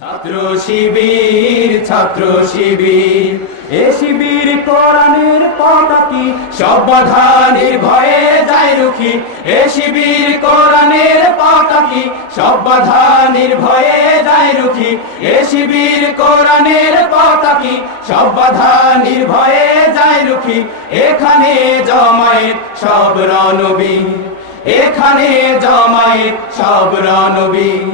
ছাত্র শিবির, ছাত্র শিবির, এ শিবির কোরআনের পতাকি, সব বাধা নির্ভয়ে যায় রুখি। এ শিবির কোরআনের পতাকি, সব বাধা নির্ভয়ে যায় রুখি। এ শিবির কোরআনের পতাকি, সব বাধা নির্ভয়ে যায় রুখি। এখানে জমায়েত সব রণবীর, এখানে জমায়েত সব রণবীর।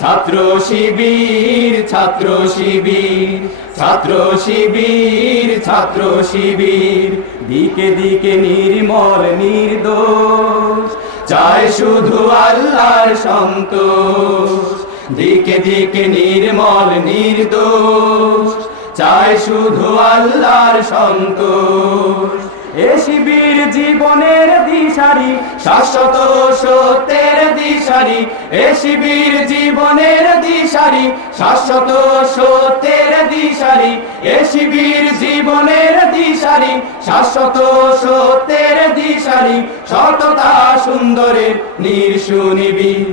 ছাত্র শিবির, ছাত্র শিবির, ছাত্র শিবির, ছাত্র শিবির, দিকে দিকে নির্মল নির্দোষ, চায় শুধু আল্লাহর সন্তোষ। দিকে দিকে নির্মল নির্দোষ, চায় শুধু আল্লাহর সন্তোষ। এ শিবির জীবনের দিশারি, শাশ্বত সত্যের দিশারি। এ শিবির জীবনের দিশারি, শাশ্বত সত্যের দিশারি। এ শিবির জীবনের দিশারি, শাশ্বত সত্যের দিশারি। সততা সুন্দরের নির্সুনিবিড়,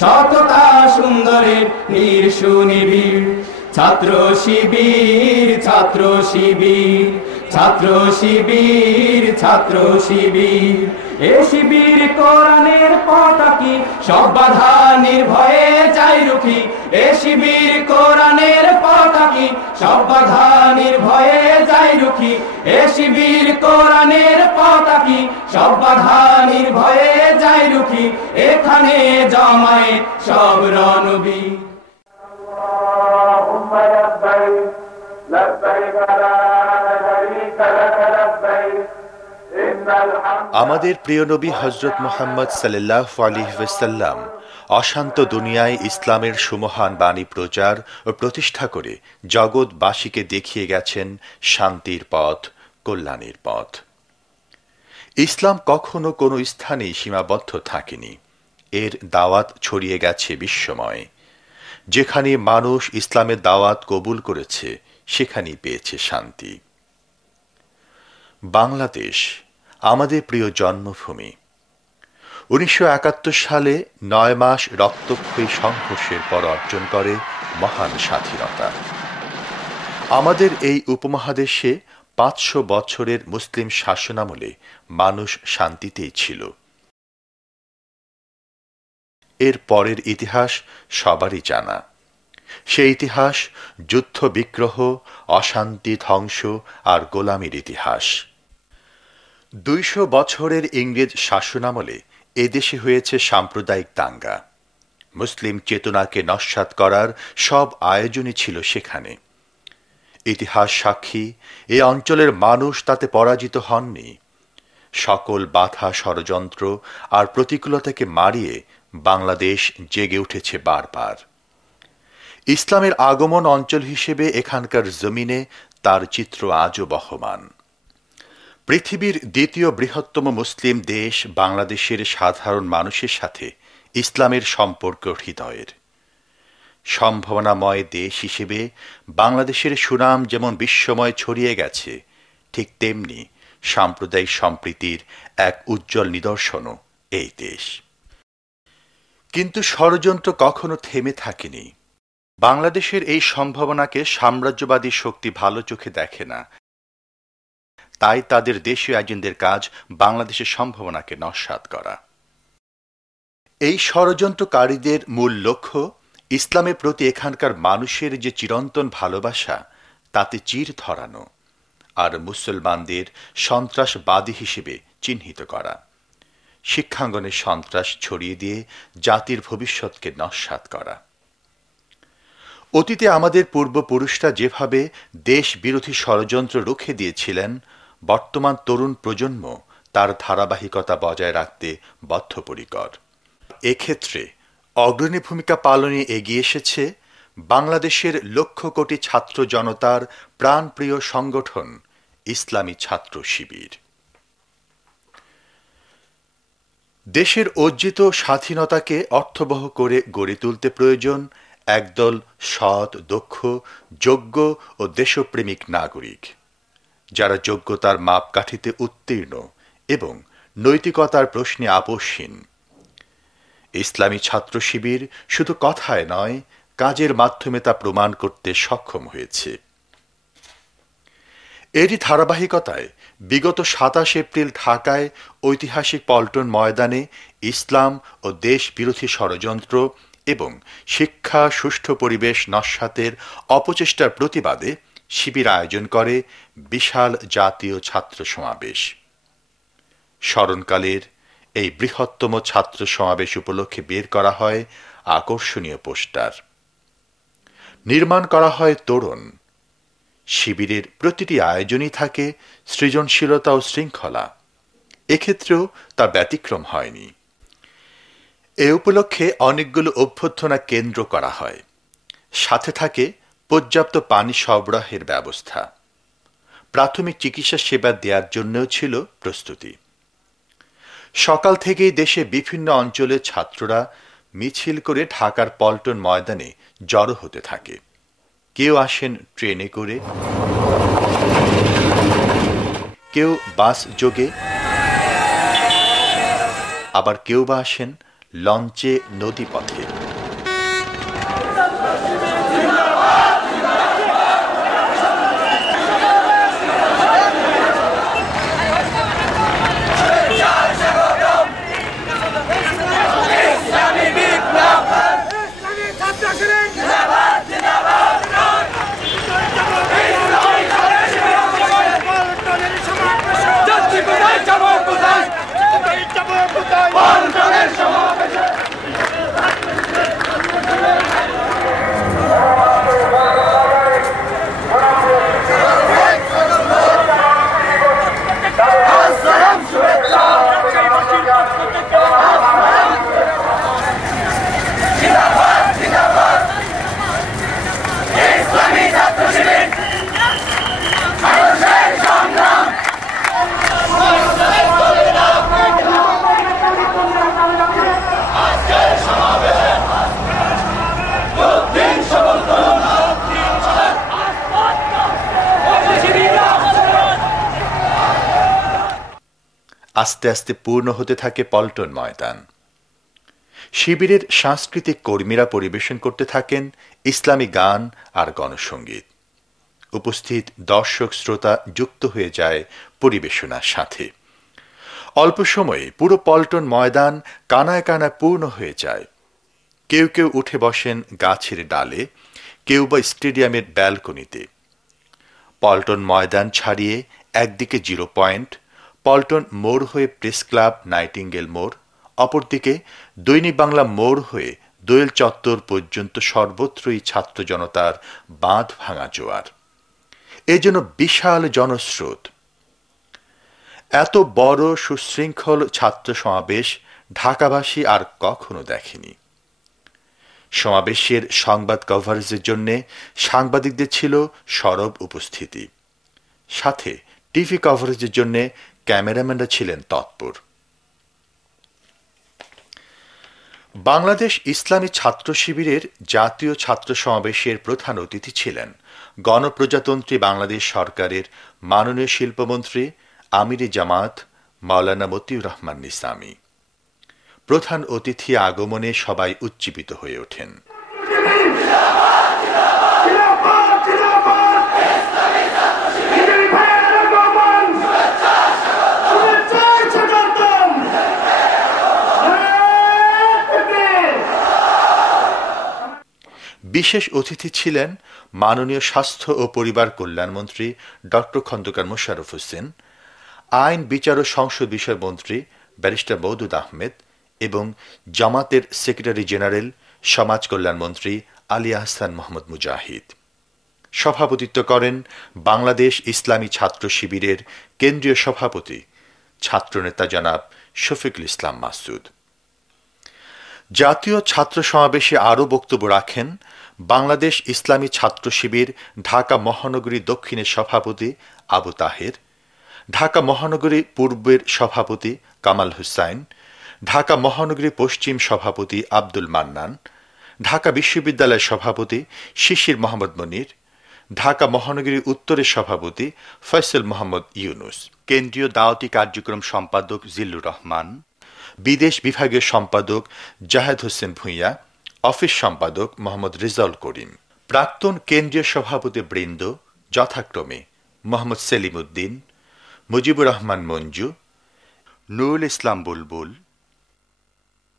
সততা সুন্দরের নির্সুনিবিড়। ছাত্র শিবির, ছাত্র শিবির, ছাত্র শিবির, ছাত্র শিবির, এ শিবির কোরআনের পতাকি, সব বাধা নির্ভয়ে যায় রুখি। এ শিবির কোরআনের পতাকি, সব বাধা নির্ভয়ে যায় রুখি। এ শিবির কোরআনের পতাকি, সব বাধা নির্ভয়ে যায় রুখি। এখানে জমায়েত সব রণবীর। আমাদের প্রিয় নবী হযরত মুহাম্মদ সাল্লাল্লাহু আলাইহি ওয়াসাল্লাম অশান্ত দুনিয়ায় ইসলামের সুমহান বাণী প্রচার ও প্রতিষ্ঠা করে জগৎবাসীকে দেখিয়ে গেছেন শান্তির পথ, কল্যাণের পথ। ইসলাম কখনো কোনো স্থানেই সীমাবদ্ধ থাকেনি। এর দাওয়াত ছড়িয়ে গেছে বিশ্বময়। যেখানে মানুষ ইসলামের দাওয়াত কবুল করেছে, সেখানেই পেয়েছে শান্তি। বাংলাদেশ আমাদের প্রিয় জন্মভূমি। 1971 সালে 9 মাস রক্তক্ষয়ী সংঘর্ষের পর অর্জন করে মহান স্বাধীনতা। আমাদের এই উপমহাদেশে 500 বছরের মুসলিম শাসনামলে মানুষ শান্তিতেই ছিল। এর পরের ইতিহাস সবারই জানা। সেই ইতিহাস যুদ্ধ বিগ্রহ, অশান্তি, ধ্বংস আর গোলামির ইতিহাস। 200 বছরের ইংরেজ শাসনামলে এদেশে হয়েছে সাম্প্রদায়িক দাঙ্গা। মুসলিম চেতনাকে নস্যাৎ করার সব আয়োজনই ছিল সেখানে। ইতিহাস সাক্ষী, এ অঞ্চলের মানুষ তাতে পরাজিত হননি। সকল বাধা, ষড়যন্ত্র আর প্রতিকূলতাকে মারিয়ে বাংলাদেশ জেগে উঠেছে বারবার। ইসলামের আগমন অঞ্চল হিসেবে এখানকার জমিনে তার চিত্র আজও বহমান। পৃথিবীর দ্বিতীয় বৃহত্তম মুসলিম দেশ বাংলাদেশের সাধারণ মানুষের সাথে ইসলামের সম্পর্ক হৃদয়ের। সম্ভাবনাময় দেশ হিসেবে বাংলাদেশের সুনাম যেমন বিশ্বময় ছড়িয়ে গেছে, ঠিক তেমনি সাম্প্রদায়িক সম্প্রীতির এক উজ্জ্বল নিদর্শনও এই দেশ। কিন্তু ষড়যন্ত্র কখনো থেমে থাকেনি। বাংলাদেশের এই সম্ভাবনাকে সাম্রাজ্যবাদী শক্তি ভালো চোখে দেখে না। তাই তাদের দেশীয় এজেন্টদের কাজ বাংলাদেশের সম্ভাবনাকে নস্যাৎ করা। এই ষড়যন্ত্রকারীদের মূল লক্ষ্য ইসলামের প্রতি এখানকার মানুষের যে চিরন্তন ভালোবাসা, তাতে চির ধরানো আর মুসলমানদের সন্ত্রাসবাদী হিসেবে চিহ্নিত করা। শিক্ষাঙ্গনে সন্ত্রাস ছড়িয়ে দিয়ে জাতির ভবিষ্যৎকে নস্যাৎ করা। অতীতে আমাদের পূর্বপুরুষরা যেভাবে দেশ বিরোধী ষড়যন্ত্র রুখে দিয়েছিলেন, বর্তমান তরুণ প্রজন্ম তার ধারাবাহিকতা বজায় রাখতে বদ্ধপরিকর। এক্ষেত্রে অগ্রণী ভূমিকা পালনে এগিয়ে এসেছে বাংলাদেশের লক্ষ কোটি ছাত্র জনতার প্রাণপ্রিয় সংগঠন ইসলামী ছাত্র শিবির। দেশের অর্জিত স্বাধীনতাকে অর্থবহ করে গড়ে তুলতে প্রয়োজন একদল সৎ, দক্ষ, যোগ্য ও দেশপ্রেমিক নাগরিক, যারা যোগ্যতার মাপকাঠিতে উত্তীর্ণ এবং নৈতিকতার প্রশ্নে আপোষহীন। ইসলামী ছাত্র শিবির শুধু কথায় নয়, কাজের মাধ্যমে তা প্রমাণ করতে সক্ষম হয়েছে। এরই ধারাবাহিকতায় বিগত ২৭ এপ্রিল ঢাকায় ঐতিহাসিক পল্টন ময়দানে ইসলাম ও দেশ বিরোধী ষড়যন্ত্র এবং শিক্ষা সুষ্ঠু পরিবেশ নস্যাতের অপচেষ্টার প্রতিবাদে শিবির আয়োজন করে বিশাল জাতীয় ছাত্র সমাবেশ। স্মরণকালের এই বৃহত্তম ছাত্র সমাবেশ উপলক্ষে বের করা হয় আকর্ষণীয় পোস্টার, নির্মাণ করা হয় তোরণ। শিবিরের প্রতিটি আয়োজনই থাকে সৃজনশীলতা ও শৃঙ্খলা, এক্ষেত্রেও তা ব্যতিক্রম হয়নি। এ উপলক্ষে অনেকগুলো অভ্যর্থনা কেন্দ্র করা হয়, সাথে থাকে পর্যাপ্ত পানি সরবরাহের ব্যবস্থা। প্রাথমিক চিকিৎসা সেবা দেওয়ার জন্যও ছিল প্রস্তুতি। সকাল থেকেই দেশে বিভিন্ন অঞ্চলের ছাত্ররা মিছিল করে ঢাকার পল্টন ময়দানে জড়ো হতে থাকে। কেউ আসেন ট্রেনে করে, কেউ বাস যোগে, আবার কেউ বা আসেন লঞ্চে নদীপথে। আস্তে আস্তে পূর্ণ হতে থাকে পল্টন ময়দান। শিবিরের সাংস্কৃতিক কর্মীরা পরিবেশন করতে থাকেন ইসলামী গান আর গণসঙ্গীত। উপস্থিত দর্শক শ্রোতা যুক্ত হয়ে যায় পরিবেশনার সাথে। অল্প সময়ে পুরো পল্টন ময়দান কানায় কানায় পূর্ণ হয়ে যায়। কেউ কেউ উঠে বসেন গাছের ডালে, কেউ বা স্টেডিয়ামের ব্যালকনিতে। পল্টন ময়দান ছাড়িয়ে একদিকে জিরো পয়েন্ট, পল্টন মোড় হয়ে প্রেস ক্লাব নাইটিঙ্গেল মোড়, অপরদিকে দৈনিক বাংলা মোড় হয়ে দোয়েল চত্বর পর্যন্ত সর্বত্রই ছাত্র জনতার বাঁধ ভাঙা জোয়ার। এই জন্য বিশাল জনস্রোত। এত বড় সুশৃঙ্খল ছাত্র সমাবেশ ঢাকাবাসী আর কখনো দেখেনি। সমাবেশের সংবাদ কভারেজের জন্য সাংবাদিকদের ছিল সরব উপস্থিতি, সাথে টিভি কভারেজের জন্য ক্যামেরাম্যানরা ছিলেন তৎপর। বাংলাদেশ ইসলামী ছাত্র শিবিরের জাতীয় ছাত্র সমাবেশের প্রধান অতিথি ছিলেন গণপ্রজাতন্ত্রী বাংলাদেশ সরকারের মাননীয় শিল্পমন্ত্রী আমিরে জামাত মাওলানা মতিউর রহমান নিসামী। প্রধান অতিথি আগমনে সবাই উজ্জীবিত হয়ে ওঠেন। বিশেষ অতিথি ছিলেন মাননীয় স্বাস্থ্য ও পরিবার কল্যাণমন্ত্রী ডক্টর খন্দকার মোশাররফ হোসেন, আইন বিচার ও সংসদ বিষয় মন্ত্রী ব্যারিস্টার মওদুদ আহমেদ এবং জামাতের সেক্রেটারি জেনারেল সমাজ কল্যাণমন্ত্রী আলী আহসান মোহাম্মদ মুজাহিদ। সভাপতিত্ব করেন বাংলাদেশ ইসলামী ছাত্র শিবিরের কেন্দ্রীয় সভাপতি ছাত্রনেতা জনাব শফিকুল ইসলাম মাসুদ। জাতীয় ছাত্র সমাবেশে আরও বক্তব্য রাখেন বাংলাদেশ ইসলামী ছাত্র শিবির ঢাকা মহানগরী দক্ষিণের সভাপতি আবু তাহের, ঢাকা মহানগরী পূর্বের সভাপতি কামাল হুসাইন, ঢাকা মহানগরী পশ্চিম সভাপতি আব্দুল মান্নান, ঢাকা বিশ্ববিদ্যালয়ের সভাপতি শিশির মোহাম্মদ মনির, ঢাকা মহানগরী উত্তরের সভাপতি ফয়সাল মোহাম্মদ ইউনুস, কেন্দ্রীয় দাওয়াতি কার্যক্রম সম্পাদক জিল্লুর রহমান, বিদেশ বিভাগীয় সম্পাদক জাহেদ হোসেন ভূঁইয়া, অফিস সম্পাদক মোহাম্মদ রেজাউল করিম, প্রাক্তন কেন্দ্রীয় সভাপতি বৃন্দ যথাক্রমে মোহাম্মদ সেলিম উদ্দিন, মুজিবুর রহমান মঞ্জু, নুরুল ইসলাম বুলবুল,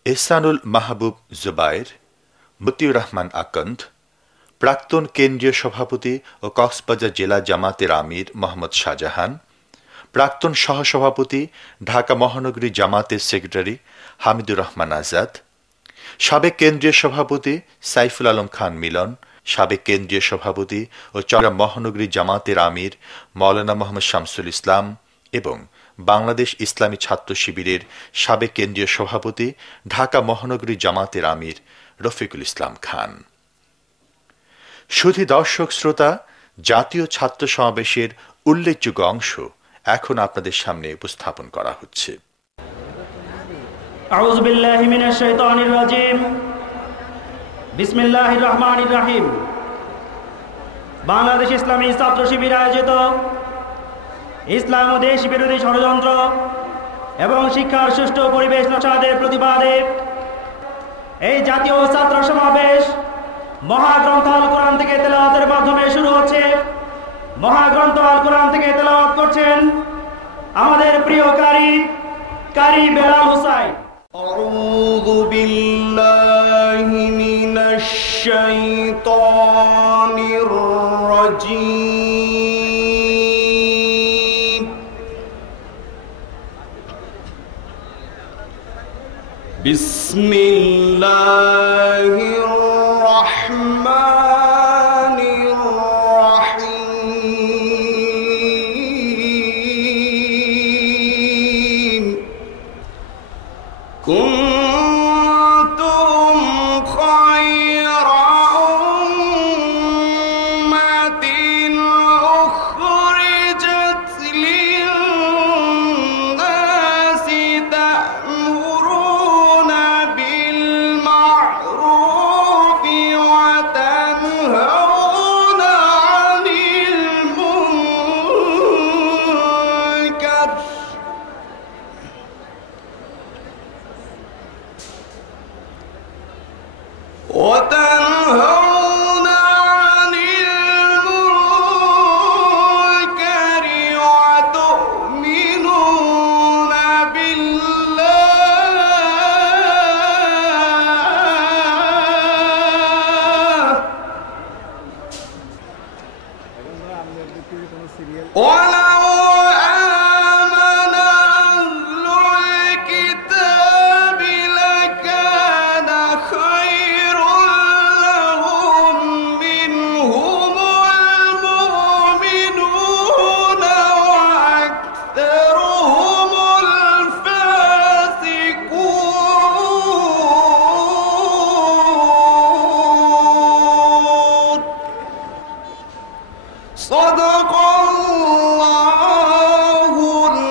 এহসানুল মাহবুব জুবায়ের, মতিউর রহমান আকন্দ, প্রাক্তন কেন্দ্রীয় সভাপতি ও কক্সবাজার জেলা জামাতের আমির মোহাম্মদ শাহজাহান, প্রাক্তন সহসভাপতি ঢাকা মহানগরী জামাতের সেক্রেটারি হামিদুর রহমান আজাদ, সাবেক কেন্দ্রীয় সভাপতি সাইফুল আলম খান মিলন, সাবেক কেন্দ্রীয় সভাপতি ও চট্টগ্রাম মহানগরী জামাতের আমির মাওলানা মোহাম্মদ শামসুল ইসলাম এবং বাংলাদেশ ইসলামী ছাত্র শিবিরের সাবেক কেন্দ্রীয় সভাপতি ঢাকা মহানগরী জামাতের আমির রফিকুল ইসলাম খান। শুধু দর্শক শ্রোতা, জাতীয় ছাত্র সমাবেশের উল্লেখযোগ্য অংশ এখন আপনাদের সামনে উপস্থাপন করা হচ্ছে। আউযু বিল্লাহি মিনাশ শাইতানির রাজিম। বিসমিল্লাহির রহমানির রহিম। বাংলাদেশ ইসলামী ছাত্র শিবির আয়োজিত ইসলাম ও দেশ বিরোধী ষড়যন্ত্র এবং শিক্ষার সুষ্ঠু পরিবেশ নস্যাতের প্রতিবাদে এই জাতীয় ছাত্র সমাবেশ মহাগ্রন্থ আল কোরআন থেকে তেলাওয়াতের মাধ্যমে শুরু হচ্ছে। মহাগ্রন্থ আল কোরআন থেকে তেলাওয়াত করছেন আমাদের প্রিয় কারি বেলাল হুসাইন। আউযু বিল্লাহি মিনাশ শাইতানির রাজীম। বিসমিল্লাহির রাহমানির রাহিম। কুনতুম খায়রা উম্মাতিন উখরিজাত লিন-নাসি তা'মুরুনা বিল মা'রুফি ওয়া তানহাউনা 'আনিল মুনকার وتنهون عن المنكر وتؤمنون بالله ولو آمن أهل الكتاب لكان خيرا لهم منهم المؤمنون وأكثرهم الفاسقون صدق الله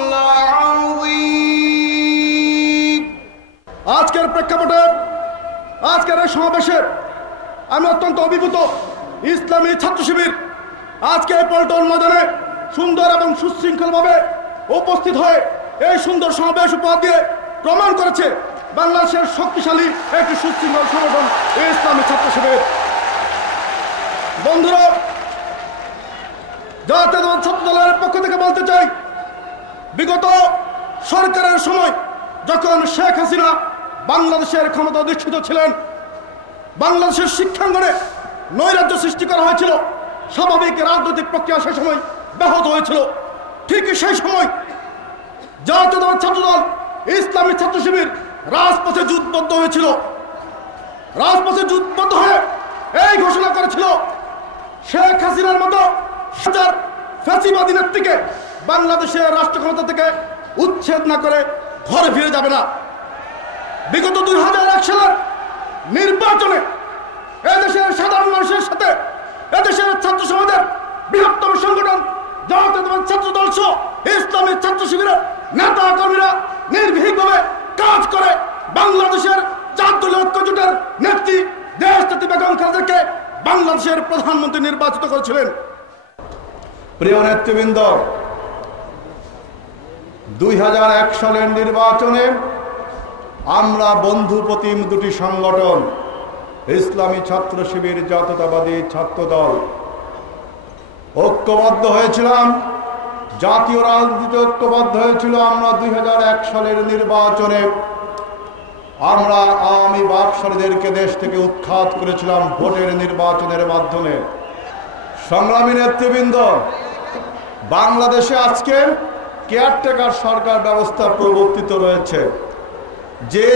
العظيم। আজকের প্রেক্ষাপটে আজকের এই সমাবেশে আমি অত্যন্ত অভিভূত। ইসলামী ছাত্র শিবির আজকে পল্টন ময়দানে সুন্দর এবং সুশৃঙ্খলভাবে উপস্থিত হয়ে এই সুন্দর সমাবেশ উপহার দিয়ে প্রমাণ করেছে বাংলাদেশের শক্তিশালী একটি সুশৃঙ্খল সংগঠন ইসলামী ছাত্র শিবির। বন্ধুরা, জাতীয়তাবাদী ছাত্র দলের পক্ষ থেকে বলতে চাই, বিগত সরকারের সময় যখন শেখ হাসিনা বাংলাদেশের ক্ষমতা অধিষ্ঠিত ছিলেন, বাংলাদেশের শিক্ষাঙ্গনে নৈরাজ্য সৃষ্টি করা হয়েছিল, স্বাভাবিক রাজনৈতিক প্রক্রিয়া সেই সময় ব্যাহত হয়েছিল। ঠিক সেই সময় জাতীয়তাবাদী ছাত্র দল ইসলামী ছাত্র শিবির রাজপথে যুদ্ধবদ্ধ হয়েছিল। রাজপথে যুদ্ধবদ্ধ হয়ে এই ঘোষণা করেছিল, শেখ হাসিনার মতো হাজার ফ্যাসিবাদী নেত্রীকে বাংলাদেশের রাষ্ট্র ক্ষমতা থেকে উচ্ছেদ না করে ঘরে ফিরে যাবে না। বিগত 2001 সালের নির্বাচনে এদেশের সাধারণ মানুষের সাথে এদেশের ছাত্র সমাজের বৃহত্তম সংগঠন জাতীয়তাবাদী ছাত্র দল সহ ইসলামী ছাত্র শিবিরের নেতা কর্মীরা নির্ভীকভাবে কাজ করে বাংলাদেশের 4 দলীয় ঐক্য জোটের নেত্রী দেশনেত্রী বেগম খালেদাকে বাংলাদেশের প্রধানমন্ত্রী নির্বাচিত করেছিলেন। প্রিয় নেতৃবৃন্দ, 2001 সালের নির্বাচনে আমরা বন্ধু প্রতিম দুটি সংগঠন ইসলামী ছাত্র শিবির জাতীয়তাবাদী ছাত্র দল ঐক্যবদ্ধ হয়েছিলাম, জাতীয় রাজনীতিতে ঐক্যবদ্ধ হয়েছিল। আমরা 2001 সালের নির্বাচনে আমরা আওয়ামী বাকশালীদেরকে দেশ থেকে উৎখাত করেছিলাম ভোটের নির্বাচনের মাধ্যমে। সংগ্রামী নেতৃবৃন্দ, বাংলাদেশে আজকে কেয়ারটেকার সরকার ব্যবস্থা প্রবর্তিত রয়েছে। যে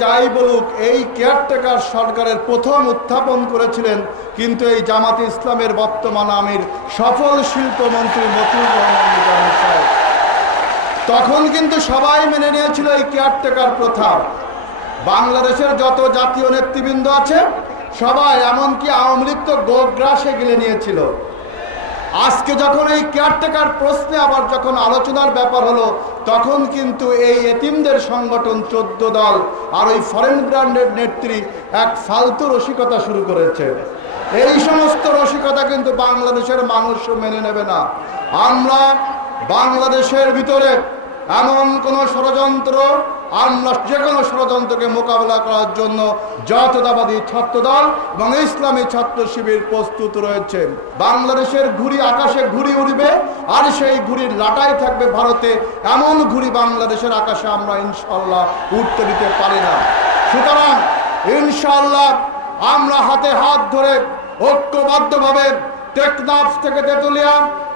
যাই বলুক এই কেয়ারটেকার সরকারের প্রথম উত্থাপন করেছিলেন কিন্তু এই জামাতে ইসলামের বর্তমান আমির সফল শিল্পমন্ত্রী মতিউর রহমান নিজামী সাহেব। তখন কিন্তু সবাই মেনে নিয়েছিল এই কেয়ারটেকার প্রথা। বাংলাদেশের যত জাতীয় নেতৃবৃন্দ আছে সবাই, এমনকি আওয়ামী লীগ তো গোগ্রাসে গেলে নিয়েছিল। আজকে যখন এই কেয়ারটেকার প্রশ্নে আবার যখন আলোচনার ব্যাপার হলো, তখন কিন্তু এই এতিমদের সংগঠন 14 দল আর ওই ফরেন ব্র্যান্ডের নেত্রী এক ফালতু রসিকতা শুরু করেছে। এই সমস্ত রসিকতা কিন্তু বাংলাদেশের মানুষ মেনে নেবে না। আমরা বাংলাদেশের ভিতরে এমন কোন ষড়যন্ত্র, আমরা যে কোনো ষড়যন্ত্রকে মোকাবেলা করার জন্য জাতীয়তাবাদী ছাত্র দল এবং ইসলামী ছাত্র শিবির প্রস্তুত রয়েছে। বাংলাদেশের ঘুড়ি আকাশে ঘুড়ি উড়বে, আর সেই ঘুড়ির লাটাই থাকবে ভারতে, এমন ঘুড়ি বাংলাদেশের আকাশে আমরা ইনশাআল্লাহ উঠতে দিতে পারি না। সুতরাং ইনশাআল্লাহ আমরা হাতে হাত ধরে ঐক্যবদ্ধভাবে টেকনাফ থেকে তেতুলিয়া,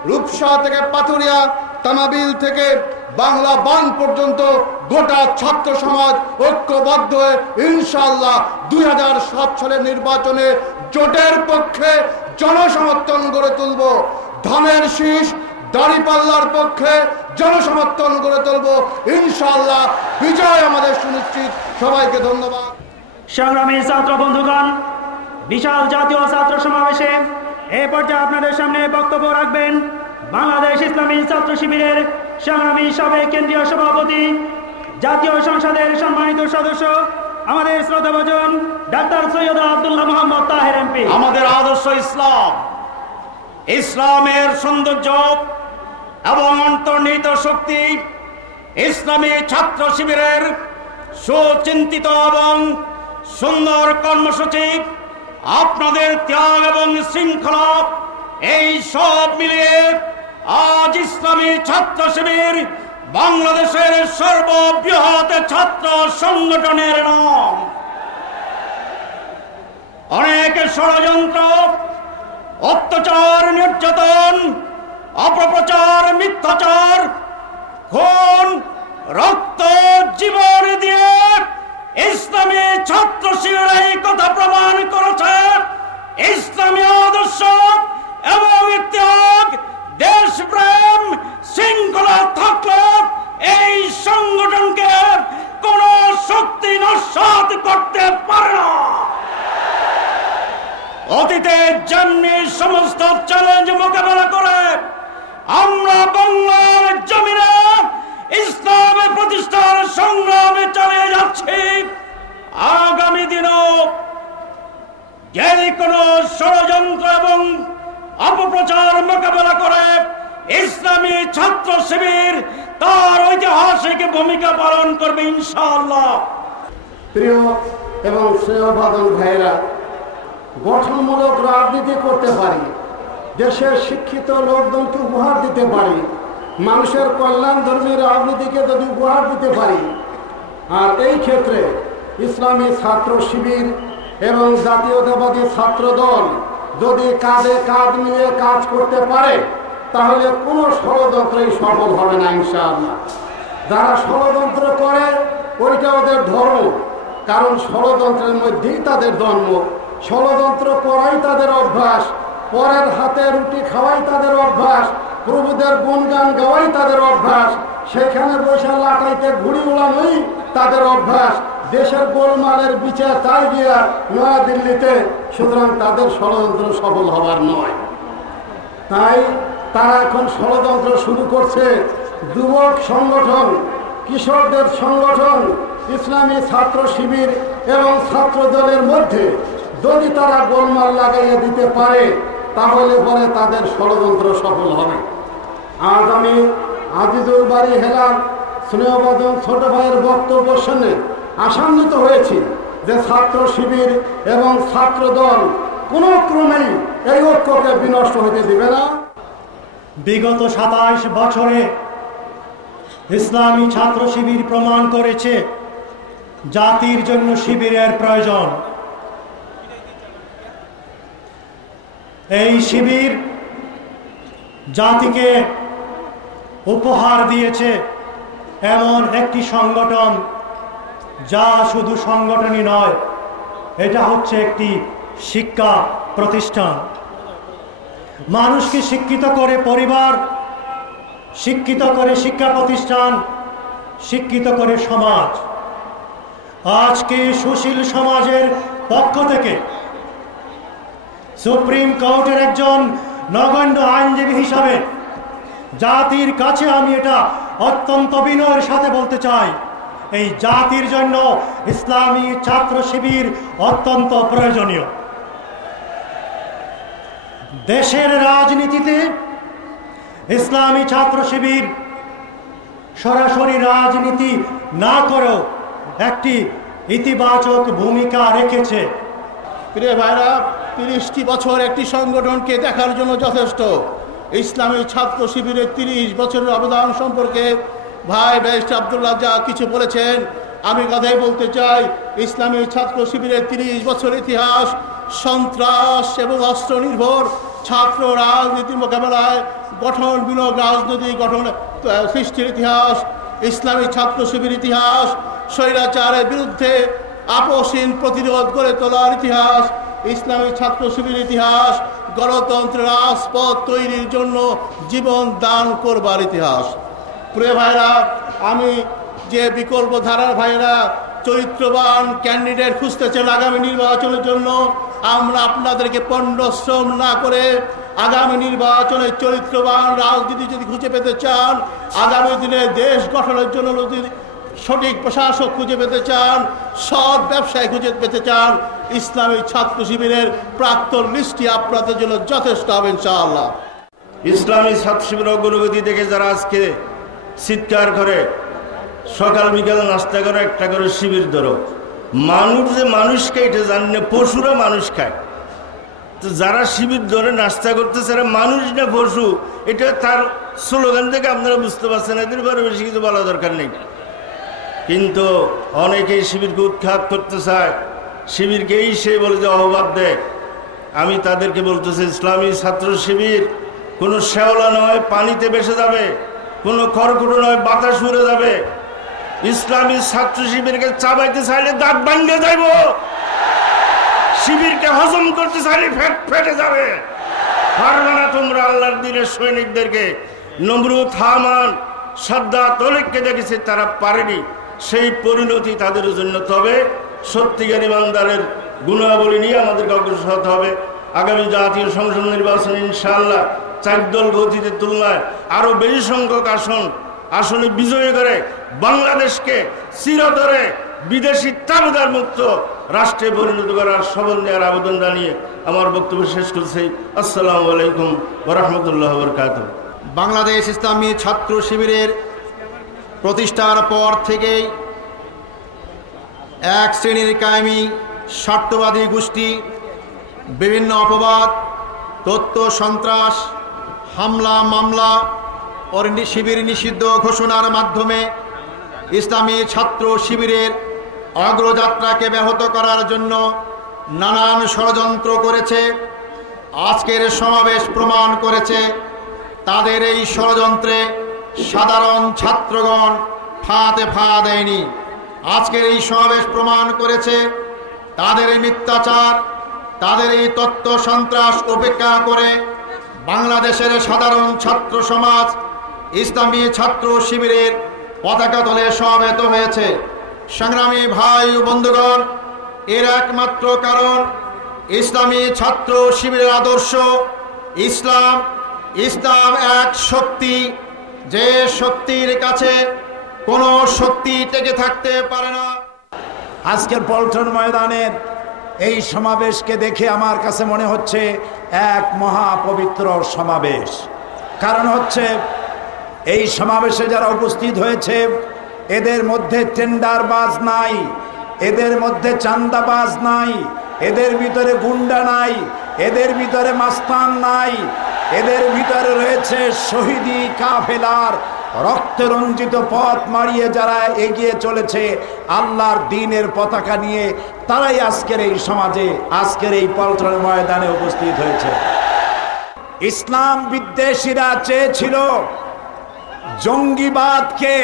রূপসা থেকে পাথুরিয়া, তামাবিল থেকে বাংলা বান পর্যন্ত গোটা ছাত্র সমাজ ঐক্যবদ্ধ হয়ে ইনশাআল্লাহ 2007 সালের নির্বাচনে জোটের পক্ষে জনসমর্থন গড়ে তুলব। ধানের শীষ দাঁড়িপাল্লার পক্ষে জনসমর্থন গড়ে তুলব। ইনশাআল্লাহ বিজয় আমাদের সুনিশ্চিত। সবাইকে ধন্যবাদ। সংগ্রামী ছাত্র বন্ধুগণ, বিশাল জাতীয় ছাত্র সমাবেশে এ পর্যায়ে আপনাদের সামনে বক্তব্য রাখবেন বাংলাদেশ ইসলামী ছাত্র শিবিরের সংগ্রামী সাবেক কেন্দ্রীয় সভাপতি, জাতীয় সংসদের সম্মানিত সদস্য, আমাদের শ্রদ্ধাভাজন ডাক্তার সৈয়দ আব্দুল্লাহ মোহাম্মদ তাহের এমপি। আমাদের আদর্শ ইসলাম, ইসলামের সৌন্দর্য এবং অন্তর্নিহিত শক্তি, ইসলামী ছাত্র শিবিরের সুচিন্তিত এবং সুন্দর কর্মসূচি, আপনাদের ত্যাগ এবং শৃঙ্খলা, এই সব মিলিয়ে আজ ইসলামী ছাত্র শিবির বাংলাদেশের সর্ববৃহৎ ছাত্র সংগঠনের নাম। অনেক ষড়যন্ত্র, অত্যাচার, নির্যাতন, অপপ্রচার, মিথ্যাচার, খুন, রক্ত, জীবন দিয়ে ইসলামী ছাত্র শিবির এই কথা প্রমাণ করেছে ইসলামী আদর্শ এবং ত্যাগ, দেশপ্রেম, শৃঙ্খলা থাকলে এই সংগঠনকে কোন শক্তি নস্যাৎ করতে পারে না। অতীতে যেমনি সমস্ত চ্যালেঞ্জ মোকাবেলা করে আমরা বাংলার জমিনে ইসলামের প্রতিষ্ঠার সংগ্রামে চালিয়ে যাচ্ছি, আগামী দিনও যে কোনো ষড়যন্ত্র এবং অপপ্রচার মোকাবেলা করে ইসলামী ছাত্র শিবির তার ঐতিহাসিক ভূমিকা পালন করবে ইনশাআল্লাহ। প্রিয় এবং স্নেহভাজন ভাইয়েরা, গঠনমূলক রাজনীতি করতে পারি, দেশের শিক্ষিত লোকজনকে উপহার দিতে পারি, মানুষের কল্যাণধর্মী রাজনীতিকে যদি উপহার দিতে পারি, আর এই ক্ষেত্রে ইসলামী ছাত্র শিবির এবং জাতীয়তাবাদী ছাত্র দল যদি কাঁধে কাঁধ নিয়ে কাজ করতে পারে, তাহলে কোনো ষড়যন্ত্রই সফল হবে না ইনশাআল্লাহ। যারা ষড়যন্ত্র করে ওইটা ওদের ধর্ম, কারণ ষড়যন্ত্রের মধ্যেই তাদের জন্ম, ষড়যন্ত্র করাই তাদের অভ্যাস, পরের হাতে রুটি খাওয়াই তাদের অভ্যাস, প্রভুদের গুণগান গাওয়াই তাদের অভ্যাস, সেখানে বসে লাটাইতে ঘুড়ি উড়ানোই তাদের অভ্যাস, দেশের গোলমালের বিচার চাই গিয়া নয়াদিল্লিতে। সুতরাং তাদের ষড়যন্ত্র সফল হবার নয়। তাই তারা এখন ষড়যন্ত্র শুরু করছে। যুবক সংগঠন, কিশোরদের সংগঠন, ইসলামী ছাত্র শিবির এবং ছাত্র দলের মধ্যে যদি তারা গোলমাল লাগাইয়ে দিতে পারে, তাহলে পরে তাদের ষড়যন্ত্র সফল হবে। আজ আমি আজিজুল বাড়ি হেলাল স্নেহভাজন ছোট ভাইয়ের বক্তব্য শুনে আশান্বিত হয়েছি। যে ছাত্র শিবির এবং ছাত্র দল কোনো ক্রমেই এই ঐক্যকে বিনষ্ট হতে দিবে না। বিগত 27 বছরে ইসলামী ছাত্র শিবির প্রমাণ করেছে জাতির জন্য শিবিরের প্রয়োজন। এই শিবির জাতিকে উপহার দিয়েছে এমন একটি সংগঠন যা শুধু সংগঠনই নয়, এটা হচ্ছে একটি শিক্ষা প্রতিষ্ঠান। মানুষকে শিক্ষিত করে পরিবার, শিক্ষিত করে শিক্ষা প্রতিষ্ঠান, শিক্ষিত করে সমাজ। আজকে সুশীল সমাজের পক্ষ থেকে সুপ্রিম কোর্টের একজন নগণ্য আইনজীবী হিসাবে জাতির কাছে আমি এটা অত্যন্ত বিনয়ের সাথে বলতে চাই, এই জাতির জন্য ইসলামী ছাত্র শিবির অত্যন্ত প্রয়োজনীয়। দেশের রাজনীতিতে ইসলামী ছাত্র শিবির সরাসরি রাজনীতি না করেও একটি ইতিবাচক ভূমিকা রেখেছে। প্রিয় ভাইরা, 30টি বছর একটি সংগঠনকে দেখার জন্য যথেষ্ট। ইসলামী ছাত্র শিবিরের 30 বছরের অবদান সম্পর্কে ভাই ব্যারিস্টার আব্দুল্লাহ যা কিছু বলেছেন, আমি কথাই বলতে চাই। ইসলামী ছাত্র শিবিরের 30 বছর ইতিহাস সন্ত্রাস এবং অস্ত্র নির্ভর ছাত্র রাজনীতি মোকাবেলায় গঠন বিনোগ রাজনৈতিক গঠন সৃষ্টির ইতিহাস, ইসলামী ছাত্র শিবির ইতিহাস স্বৈরাচারের বিরুদ্ধে আপোষহীন প্রতিরোধ গড়ে তোলার ইতিহাস, ইসলামী ছাত্র শিবির ইতিহাস গণতন্ত্রের রাজপথ তৈরির জন্য জীবন দান করবার ইতিহাস। প্রিয় ভাইরা, আমি যে বিকল্প ধারার ভাইরা চরিত্রবান ক্যান্ডিডেট খুঁজতেছেন আগামী নির্বাচনের জন্য, আমরা আপনাদেরকে পণ্ডশ্রম না করে আগামী নির্বাচনে চরিত্রবান রাজনীতি যদি খুঁজে পেতে চান, আগামী দিনে দেশ গঠনের জন্য যদি সঠিক প্রশাসক খুঁজে পেতে চান, সৎ ব্যবসায় খুঁজে পেতে চান, ইসলামী ছাত্র শিবিরের প্রাক্তন লিস্টটি আপনাদের জন্য যথেষ্ট হবে ইনশাআল্লাহ। ইসলামী ছাত্র শিবির অগ্রগতি দেখে যারা আজকে চিৎকার করে সকাল বিকাল নাস্তা করে একটা করে শিবির ধরো, মানুষ যে মানুষ খায় এটা জানি না, পশুরা মানুষ খায়। তো যারা শিবির ধরে নাস্তা করতেছে এরা মানুষ না পশু, এটা তার স্লোগান থেকে আপনারা বুঝতে পারছেন। এদের পরে বেশি কিছু বলা দরকার নেই। কিন্তু অনেকেই শিবিরকে উৎখাত করতে চায়, শিবিরকেই সে বলে যে আহ্বান দেয়। আমি তাদেরকে বলতেছি, ইসলামী ছাত্র শিবির কোনো শেওলা নয় পানিতে ভেসে যাবে, কোনো খড়কুটো নয় বাতাস উড়ে যাবে। ইসলামী ছাত্র শিবিরকে চাবাইতে চাইলে দাঁত ভাঙে যাইব, শিবিরকে হজম করতে চাইলে ফেট ফেটে যাবে। পারবে না তোমরা আল্লাহর দিনের সৈনিকদেরকে। নমরুদ, হামান, সাদ্দাত, অনেককে দেখেছে তারা পারেনি, সেই পরিণতি তাদের জন্য। তবে সত্যিকার ইমানদারের গুণাবলী নিয়ে আমাদেরকে অগ্রসর হতে হবে। আগামী জাতীয় সংসদ নির্বাচনে ইনশাআল্লাহ 4 দল গতিতে তুলনায় আরো বেশি সংখ্যক আসনে বিজয়ী করে বাংলাদেশকে চিরতরে বিদেশি তাবেদার মুক্ত রাষ্ট্রে পরিণত করার শপথ নেওয়ার আবেদন জানিয়ে আমার বক্তব্য শেষ করছি। আসসালামু আলাইকুম ওয়া রাহমাতুল্লাহি ওয়া বারাকাতুহু। বাংলাদেশ ইসলামী ছাত্র শিবিরের প্রতিষ্ঠার পর থেকেই এক শ্রেণীর কায়েমি স্বার্থবাদী গোষ্ঠী বিভিন্ন অপবাদ, তথ্য সন্ত্রাস, হামলা মামলা ও শিবির নিষিদ্ধ ঘোষণার মাধ্যমে ইসলামী ছাত্র শিবিরের অগ্রযাত্রাকে ব্যাহত করার জন্য নানান ষড়যন্ত্র করেছে। আজকের সমাবেশ প্রমাণ করেছে তাদের এই ষড়যন্ত্রে সাধারণ ছাত্রগণ ফাঁদে পা দেয়নি। আজকের এই সমাবেশ প্রমাণ করেছে তাদের এই মিথ্যাচার, তাদের এই তথ্য সন্ত্রাস উপেক্ষা করে বাংলাদেশের সাধারণ ছাত্র সমাজ ইসলামী ছাত্র শিবিরের পতাকা তলে সমবেত হয়েছে। সংগ্রামী ভাই ও বন্ধুগণ, এর একমাত্র কারণ ইসলামী ছাত্র শিবিরের আদর্শ। ইসলাম এক শক্তি, যে শক্তির কাছে কোনো শক্তি টেকে থাকতে পারে না। আজকের পল্টন ময়দানের এই সমাবেশকে দেখে আমার কাছে মনে হচ্ছে এক মহাপবিত্র সমাবেশ। কারণ হচ্ছে এই সমাবেশে যারা উপস্থিত হয়েছে এদের মধ্যে টেন্ডারবাজ নাই, এদের মধ্যে চান্দাবাজ নাই, এদের ভিতরে গুন্ডা নাই, এদের ভিতরে মাস্তান নাই, এদের ভিতরে রয়েছে শহীদি কাফেলার রক্তে রঞ্জিত পথ মারিয়ে যারা এগিয়ে চলেছে আল্লাহর দ্বীনের পতাকা নিয়ে, তারাই আজকের এই সমাজে, আজকের এই পল্টন ময়দানে উপস্থিত হয়েছে। ইসলাম বিদ্বেষীরা চেয়েছিল জঙ্গিবাদকে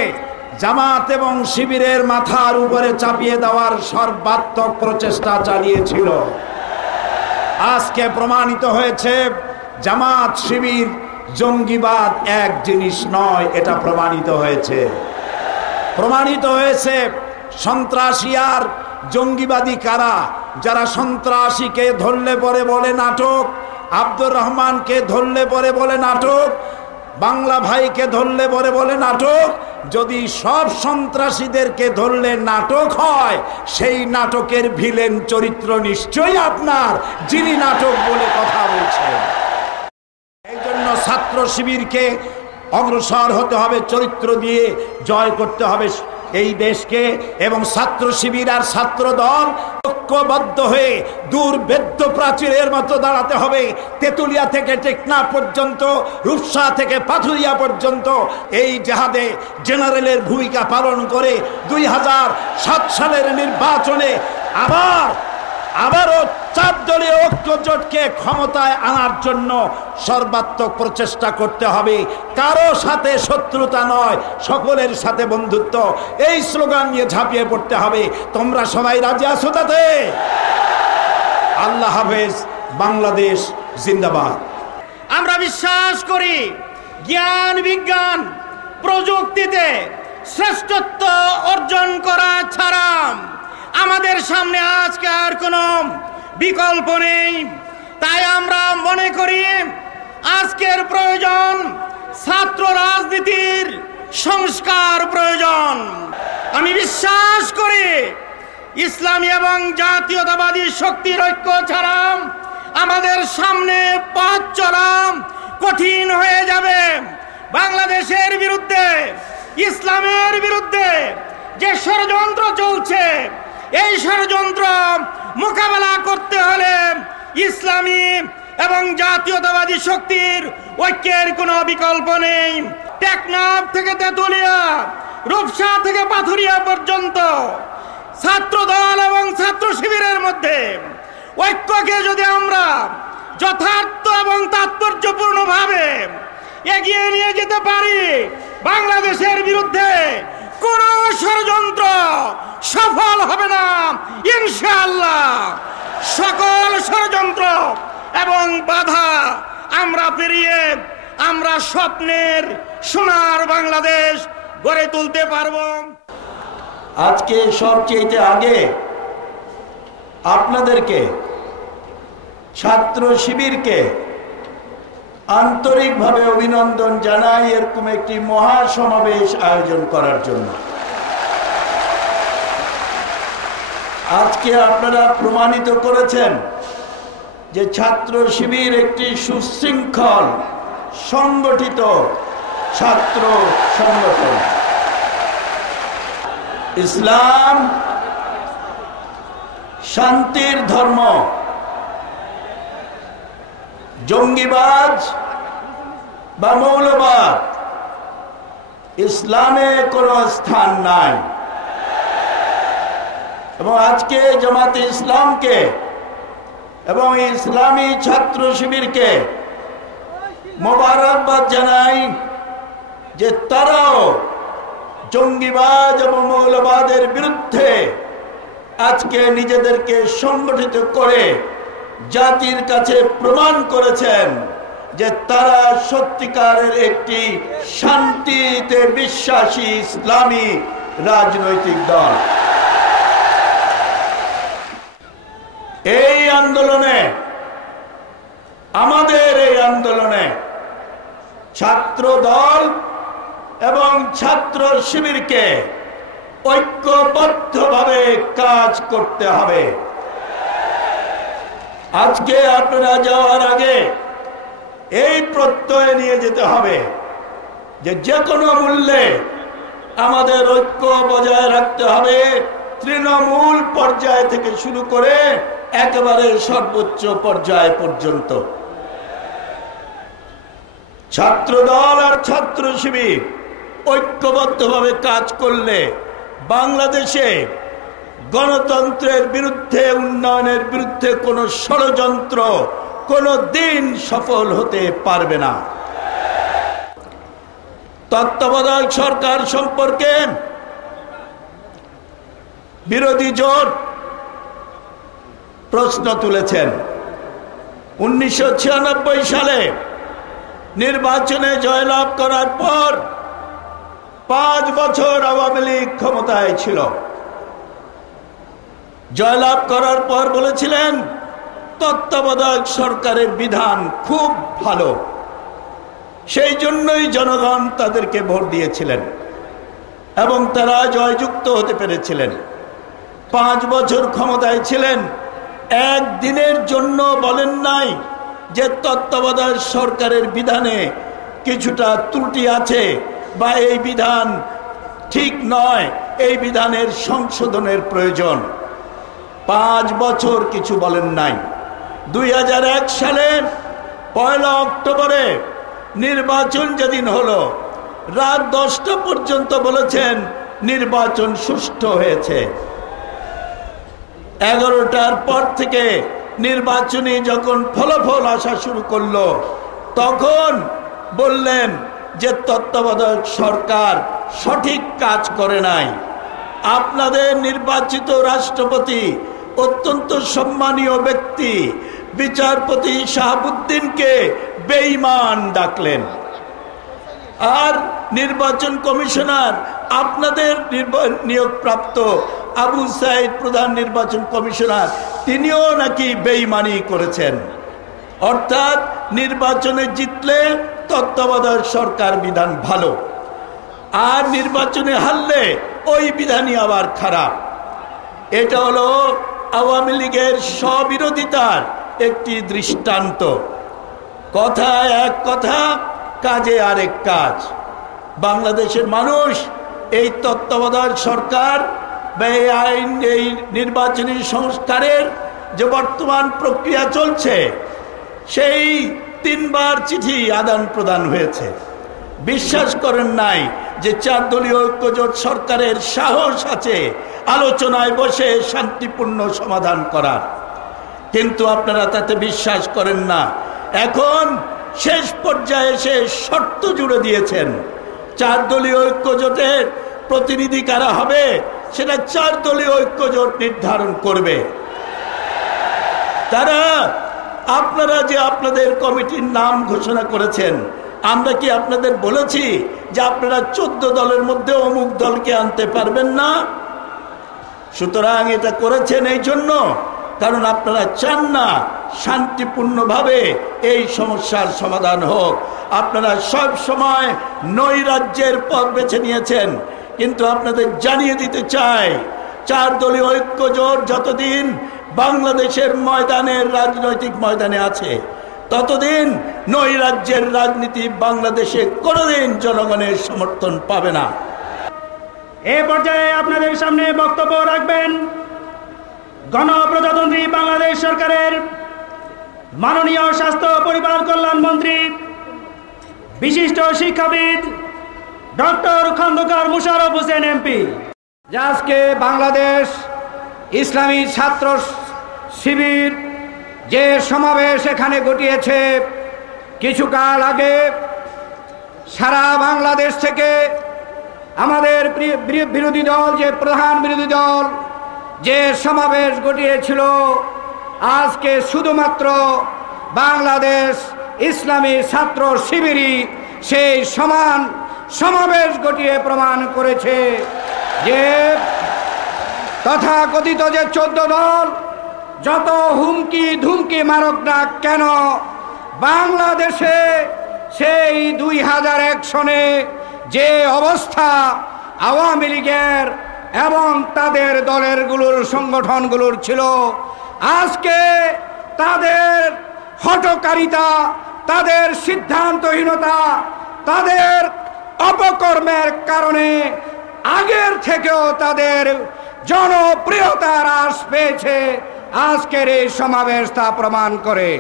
জামাত এবং শিবিরের মাথার উপরে চাপিয়ে দেওয়ার সর্বাত্মক প্রচেষ্টা চালিয়েছিল। আজকে প্রমাণিত হয়েছে জামাত শিবির জঙ্গিবাদ এক জিনিস নয়, এটা প্রমাণিত হয়েছে। প্রমাণিত হয়েছে সন্ত্রাসী আর জঙ্গিবাদী কারা। যারা সন্ত্রাসীকে ধরলে পরে বলে নাটক, আব্দুর রহমানকে ধরলে পরে বলে নাটক, বাংলা ভাইকে ধরলে পরে বলে নাটক। যদি সব সন্ত্রাসীদেরকে ধরলে নাটক হয়, সেই নাটকের ভিলেন চরিত্র নিশ্চয়ই আপনার, যিনি নাটক বলে কথা বলছেন। এই জন্য ছাত্র শিবিরকে অগ্রসর হতে হবে, চরিত্র দিয়ে জয় করতে হবে এই দেশকে। এবং ছাত্র শিবির আর ছাত্র দল ঐক্যবদ্ধ হয়ে দুর্ভেদ্য প্রাচীরের মতো দাঁড়াতে হবে। তেতুলিয়া থেকে টেকনা পর্যন্ত, রূপসা থেকে পাথুরিয়া পর্যন্ত এই জেহাদে জেনারেলের ভূমিকা পালন করে 2007 সালের নির্বাচনে আবারও 4 দলীয় ঐক্যজোটকে ক্ষমতায় আনার জন্য সর্বাত্মক প্রচেষ্টা করতে হবে। কারো সাথে শত্রুতা নয়, সকলের সাথে বন্ধুত্ব, এই স্লোগান নিয়ে ঝাঁপিয়ে পড়তে হবে। তোমরা সবাই রাজি আছো তাতে? আল্লাহ হাফেজ। বাংলাদেশ জিন্দাবাদ। আমরা বিশ্বাস করি জ্ঞান বিজ্ঞান প্রযুক্তিতে শ্রেষ্ঠত্ব অর্জন করা ছাড়া আমাদের সামনে আজকে আর কোনো বিকল্প নেই। তাই আমরা মনে করি আজকের প্রয়োজন ছাত্র রাজনীতির সংস্কার প্রয়োজন। আমি বিশ্বাস করি ইসলামী এবং জাতীয়তাবাদী শক্তির ঐক্য ছাড়া আমাদের সামনে পথ চলা কঠিন হয়ে যাবে। বাংলাদেশের বিরুদ্ধে, ইসলামের বিরুদ্ধে যে ষড়যন্ত্র চলছে, এই ষড়যন্ত্র মোকাবেলা করতে হলে ইসলামী এবং জাতীয়তাবাদী শক্তির ঐক্যের কোনো বিকল্প নেই। টেকনাফ থেকে তেতুলিয়া, রূপসা থেকে পাথুরিয়া পর্যন্ত ছাত্র দল এবং ছাত্র শিবিরের মধ্যে ঐক্যকে যদি আমরা যথার্থ এবং তাৎপর্যপূর্ণভাবে এগিয়ে নিয়ে যেতে পারি, বাংলাদেশের বিরুদ্ধে কোন ষড়যন্ত্র সফল হবে না ইনশাআল্লাহ। সকল ষড়যন্ত্র এবং বাধা আমরা পেরিয়ে আমরা স্বপ্নের সোনার বাংলাদেশ গড়ে তুলতে পারব। আজকে সবচেয়ে আগে আপনাদেরকে, ছাত্র শিবিরকে আন্তরিকভাবে অভিনন্দন জানাই এরকম একটি মহাসমাবেশ আয়োজন করার জন্য। আজকে আপনারা প্রমাণিত করেছেন যে ছাত্র শিবির একটি সুশৃঙ্খল সংগঠিত ছাত্র সংগঠন। ইসলাম শান্তির ধর্ম, জঙ্গিবাজ বা মৌলবাদ ইসলামে কোনো স্থান নাই। এবং আজকে জামাতে ইসলামকে এবং ইসলামী ছাত্র শিবিরকে মোবারকবাদ জানাই যে তারাও জঙ্গিবাজ এবং মৌলবাদের বিরুদ্ধে আজকে নিজেদেরকে সংগঠিত করে জাতির কাছে প্রমাণ করেছেন যে তারা সত্যিকারের একটি শান্তিতে বিশ্বাসী ইসলামী রাজনৈতিক দল। এই আন্দোলনে, আমাদের এই আন্দোলনে ছাত্র দল এবং ছাত্র শিবিরকে ঐক্যবদ্ধভাবে কাজ করতে হবে। আজকে আপনারা যাওয়ার আগে এই প্রত্যয় নিয়ে যেতে হবে যে যে কোনো মূল্যে আমাদের ঐক্য বজায় রাখতে হবে তৃণমূল পর্যায় থেকে শুরু করে একেবারে সর্বোচ্চ পর্যায় পর্যন্ত ছাত্রদল আর ছাত্র শিবির ঐক্যবদ্ধভাবে কাজ করলে বাংলাদেশে গণতন্ত্রের বিরুদ্ধে, উন্নয়নের বিরুদ্ধে কোনো ষড়যন্ত্র কোনো দিন সফল হতে পারবে না। তত্ত্বাবধায়ক সরকার সম্পর্কে বিরোধী জোট প্রশ্ন তুলেছেন। 1996 সালে নির্বাচনে জয়লাভ করার পর 5 বছর আওয়ামী লীগ ক্ষমতায় ছিল। জয়লাভ করার পর বলেছিলেন তত্ত্বাবধায়ক সরকারের বিধান খুব ভালো, সেই জন্যই জনগণ তাদেরকে ভোট দিয়েছিলেন এবং তারা জয়যুক্ত হতে পেরেছিলেন। 5 বছর ক্ষমতায় ছিলেন, একদিনের জন্য বলেন নাই যে তত্ত্বাবধায়ক সরকারের বিধানে কিছুটা ত্রুটি আছে বা এই বিধান ঠিক নয়, এই বিধানের সংশোধনের প্রয়োজন। 5 বছর কিছু বলেন নাই। 2001 সালের 1 অক্টোবরে নির্বাচন যেদিন হলো, রাত 10টা পর্যন্ত বলেছেন নির্বাচন সুষ্ঠু হয়েছে। 11টার পর থেকে নির্বাচনী যখন ফলাফল আসা শুরু করলো, তখন বললেন যে তত্ত্বাবধায়ক সরকার সঠিক কাজ করে নাই। আপনাদের নির্বাচিত রাষ্ট্রপতি অত্যন্ত সম্মানীয় ব্যক্তি বিচারপতি শাহাবুদ্দিনকে বেঈমান ডাকলেন, আর নির্বাচন কমিশনার আপনাদের নিয়োগপ্রাপ্ত আবু সাইদ প্রধান নির্বাচন কমিশনার, তিনিও নাকি বেঈমানি করেছেন। অর্থাৎ নির্বাচনে জিতলে তত্ত্বাবধায়ক সরকার বিধান ভালো, আর নির্বাচনে হারলে ওই বিধানই আবার খারাপ। এটা হলো আওয়ামী লীগের স্ববিরোধিতার একটি দৃষ্টান্ত। কথায় এক কথা, কাজে আরেক কাজ। বাংলাদেশের মানুষ এই তত্ত্বাবধায়ক সরকার বা এই আইন, এই নির্বাচনী সংস্কারের যে বর্তমান প্রক্রিয়া চলছে, সেই 3 বার চিঠি আদান প্রদান হয়েছে। বিশ্বাস করেন নাই যে 4 দলীয় ঐক্যজোট সরকারের সাহস আছে আলোচনায় বসে শান্তিপূর্ণ সমাধান করার, কিন্তু আপনারা তাতে বিশ্বাস করেন না। এখন শেষ পর্যায়ে এসে শর্ত জুড়ে দিয়েছেন। 4 দলীয় ঐক্যজোটের প্রতিনিধি কারা হবে সেটা 4 দলীয় ঐক্যজোট নির্ধারণ করবে। তারা, আপনারা যে আপনাদের কমিটির নাম ঘোষণা করেছেন, আমরা কি আপনাদের বলেছি যে আপনারা 14 দলের মধ্যে অমুক দলকে আনতে পারবেন না? সুতরাং এটা করেছেন এই জন্য কারণ আপনারা চান না শান্তিপূর্ণভাবে এই সমস্যার সমাধান হোক। আপনারা সব সময় নৈরাজ্যের পথ বেছে নিয়েছেন, কিন্তু আপনাদের জানিয়ে দিতে চাই 4 দলীয় ঐক্যজোট যতদিন বাংলাদেশের ময়দানের রাজনৈতিক ময়দানে আছে, ততদিন নৈরাজ্যের রাজনীতি বাংলাদেশে কোনোদিন জনগণের সমর্থন পাবে না। এ পর্যায়ে আপনাদের সামনে বক্তব্য রাখবেন গণপ্রজাতন্ত্রী বাংলাদেশ সরকারের মাননীয় স্বাস্থ্য পরিবার কল্যাণ মন্ত্রী, বিশিষ্ট শিক্ষাবিদ ডক্টর খন্দকার মুশাররফ হোসেন এমপি। আজকে বাংলাদেশ ইসলামী ছাত্র শিবির যে সমাবেশ এখানে ঘটিয়েছে, কিছুকাল আগে সারা বাংলাদেশ থেকে আমাদের বিরোধী দল, যে প্রধান বিরোধী দল যে সমাবেশ ঘটিয়েছিল, আজকে শুধুমাত্র বাংলাদেশ ইসলামী ছাত্র শিবিরই সেই সমান সমাবেশ ঘটিয়ে প্রমাণ করেছে যে তথাকথিত যে 14 দল যত হুমকি ধুমকি মারক না কেন, বাংলাদেশে সেই 2001 সনে যে অবস্থা আওয়ামী লীগের এবং তাদের দলেরগুলোর সংগঠনগুলোর ছিল, আজকে তাদের হঠকারিতা, তাদের সিদ্ধান্তহীনতা, তাদের অপকর্মের কারণে আগের থেকেও তাদের জনপ্রিয়তা হ্রাস পেয়েছে আজকের এই সমাবেশ তা প্রমাণ করে।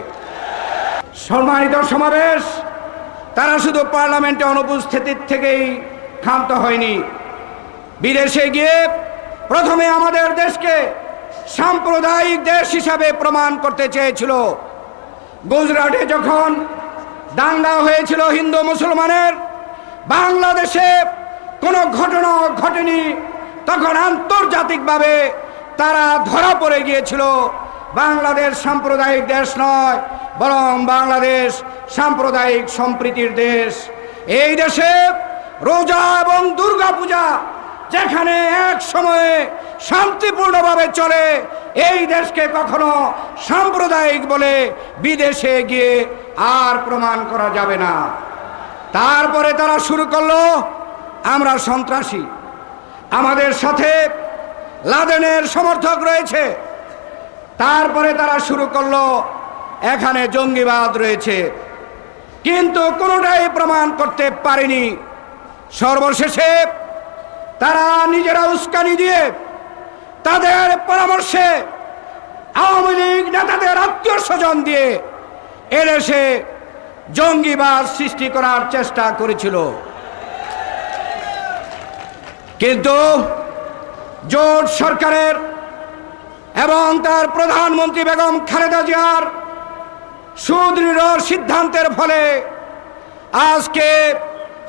সম্মানিত সমাবেশ, তারা শুধু পার্লামেন্টে অনুপস্থিতির থেকেই ক্ষান্ত হয়নি, বিদেশে গিয়ে প্রথমে আমাদের দেশকে সাম্প্রদায়িক দেশ হিসাবে প্রমাণ করতে চেয়েছিল। গুজরাটে যখন দাঙ্গা হয়েছিল হিন্দু মুসলমানের, বাংলাদেশে কোনো ঘটনা ঘটেনি, তখন আন্তর্জাতিকভাবে তারা ধরা পড়ে গিয়েছিল। বাংলাদেশ সাম্প্রদায়িক দেশ নয়, বরং বাংলাদেশ সাম্প্রদায়িক সম্প্রীতির দেশ। এই দেশে রোজা এবং দুর্গা পূজা যেখানে এক সময়ে শান্তিপূর্ণভাবে চলে, এই দেশকে কখনো সাম্প্রদায়িক বলে বিদেশে গিয়ে আর প্রমাণ করা যাবে না। তারপরে তারা শুরু করলো আমরা সন্ত্রাসী, আমাদের সাথে লাদেনের সমর্থক রয়েছে। তারপরে তারা শুরু করলো এখানে জঙ্গিবাদ রয়েছে, কিন্তু কোনোটাই প্রমাণ করতে পারেনি। সর্বশেষে তারা নিজেরা উস্কানি দিয়ে তাদের পরামর্শে আওয়ামী লীগ নেতাদের আত্মীয় স্বজন দিয়ে এদেশে জঙ্গিবাদ সৃষ্টি করার চেষ্টা করেছিল। কিন্তু জোট সরকারের এবং তার প্রধানমন্ত্রী বেগম খালেদা জিয়ার সুদৃঢ় সিদ্ধান্তের ফলে আজকে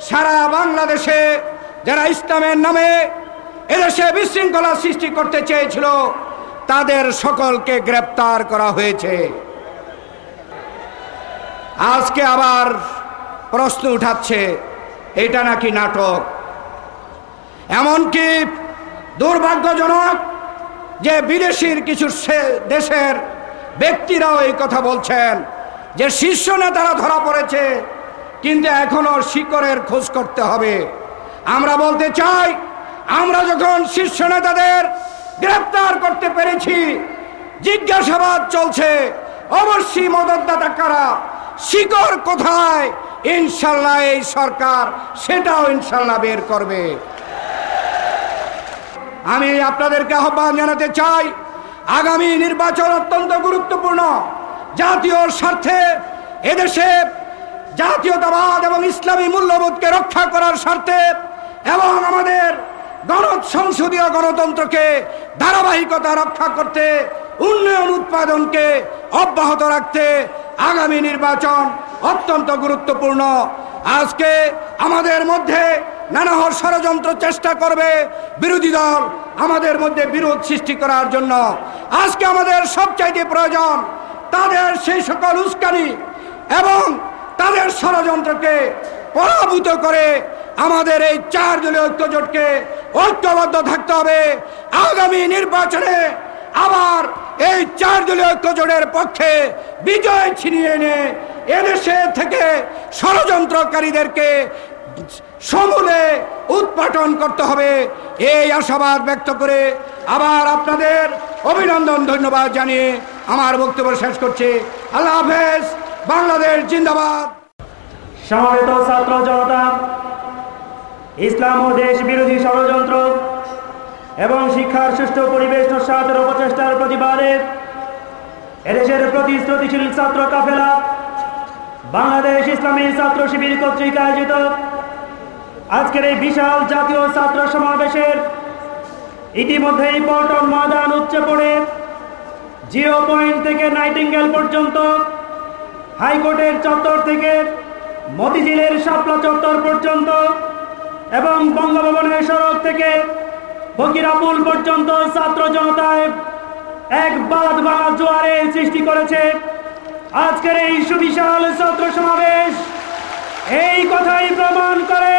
সারা বাংলাদেশে যারা ইসলামের নামে এদেশে বিশৃঙ্খলা সৃষ্টি করতে চেয়েছিল তাদের সকলকে গ্রেপ্তার করা হয়েছে। আজকে আবার প্রশ্ন উঠাচ্ছে এটা নাকি নাটক। এমনকি দুর্ভাগ্যজনক যে বিদেশির কিছু দেশের ব্যক্তিরাও এই কথা বলছেন যে শীর্ষ নেতারা ধরা পড়েছে, কিন্তু এখনো শিকড়ের খোঁজ করতে হবে। আমরা বলতে চাই, আমরা যখন শীর্ষ নেতাদের গ্রেপ্তার করতে পেরেছি, জিজ্ঞাসাবাদ চলছে অবশ্যই মদতদাতা কারা, শিকড় কোথায়, ইনশাল্লাহ এই সরকার সেটাও ইনশাল্লাহ বের করবে। আমি আপনাদেরকে আহ্বান জানাতে চাই, আগামী নির্বাচন অত্যন্ত গুরুত্বপূর্ণ। জাতীয় স্বার্থে এদেশে জাতীয়তাবাদ এবং ইসলামী মূল্যবোধকে রক্ষা করার স্বার্থে এবং আমাদের সংসদীয় গণতন্ত্রকে ধারাবাহিকতা রক্ষা করতে, উন্নয়ন উৎপাদনকে অব্যাহত রাখতে আগামী নির্বাচন অত্যন্ত গুরুত্বপূর্ণ। আজকে আমাদের মধ্যে নানা ষড়যন্ত্র চেষ্টা করবে বিরোধী দল আমাদের মধ্যে বিরোধ সৃষ্টি করার জন্য। আজকে আমাদের সবচাইতে প্রয়োজন তাদের সেই সকল উস্কানি এবং তাদের ষড়যন্ত্রকে পরাভূত করে আমাদের এই 4 দলীয় ঐক্যজোটকে ঐক্যবদ্ধ থাকতে হবে। আগামী নির্বাচনে আবার এই 4 দলীয় ঐক্যজোটের পক্ষে বিজয় ছিনিয়ে এনে এদেশে থেকে ষড়যন্ত্রকারীদেরকে সমূলে উৎপাটন করতে হবে। এই আশাবাদ ব্যক্ত করে আবার আপনাদের অভিনন্দন ধন্যবাদ জানিয়ে আমার বক্তব্য শেষ করছি। আল্লাহ হাফেজ। বাংলাদেশ জিন্দাবাদ। সমবেত ছাত্র জনতা, ইসলাম ও দেশ বিরোধী ষড়যন্ত্র এবং শিক্ষার সুষ্ঠু পরিবেশ নস্যাতের অপচেষ্টার প্রতিবাদে এদেশের প্রতিশ্রুতিশীল ছাত্র কাফেলা বাংলাদেশ ইসলামী ছাত্র শিবির কর্তৃক আয়োজিত আজকের এই বিশাল জাতীয় ছাত্র সমাবেশের ইতিমধ্যেই পল্টন ময়দান উচ্চে পড়ে জিরো পয়েন্ট থেকে নাইটিঙ্গেল পর্যন্ত, হাইকোর্টের চত্বর থেকে মতিঝিলের শাপলা চত্বর পর্যন্ত এবং বঙ্গভবনের সড়ক থেকে ফকিরাপুল পর্যন্ত ছাত্র জনতায় এক বাঁধ ভাঙা জোয়ারে সৃষ্টি করেছে। আজকের এই সুবিশাল ছাত্র সমাবেশ এই কথাই প্রমাণ করে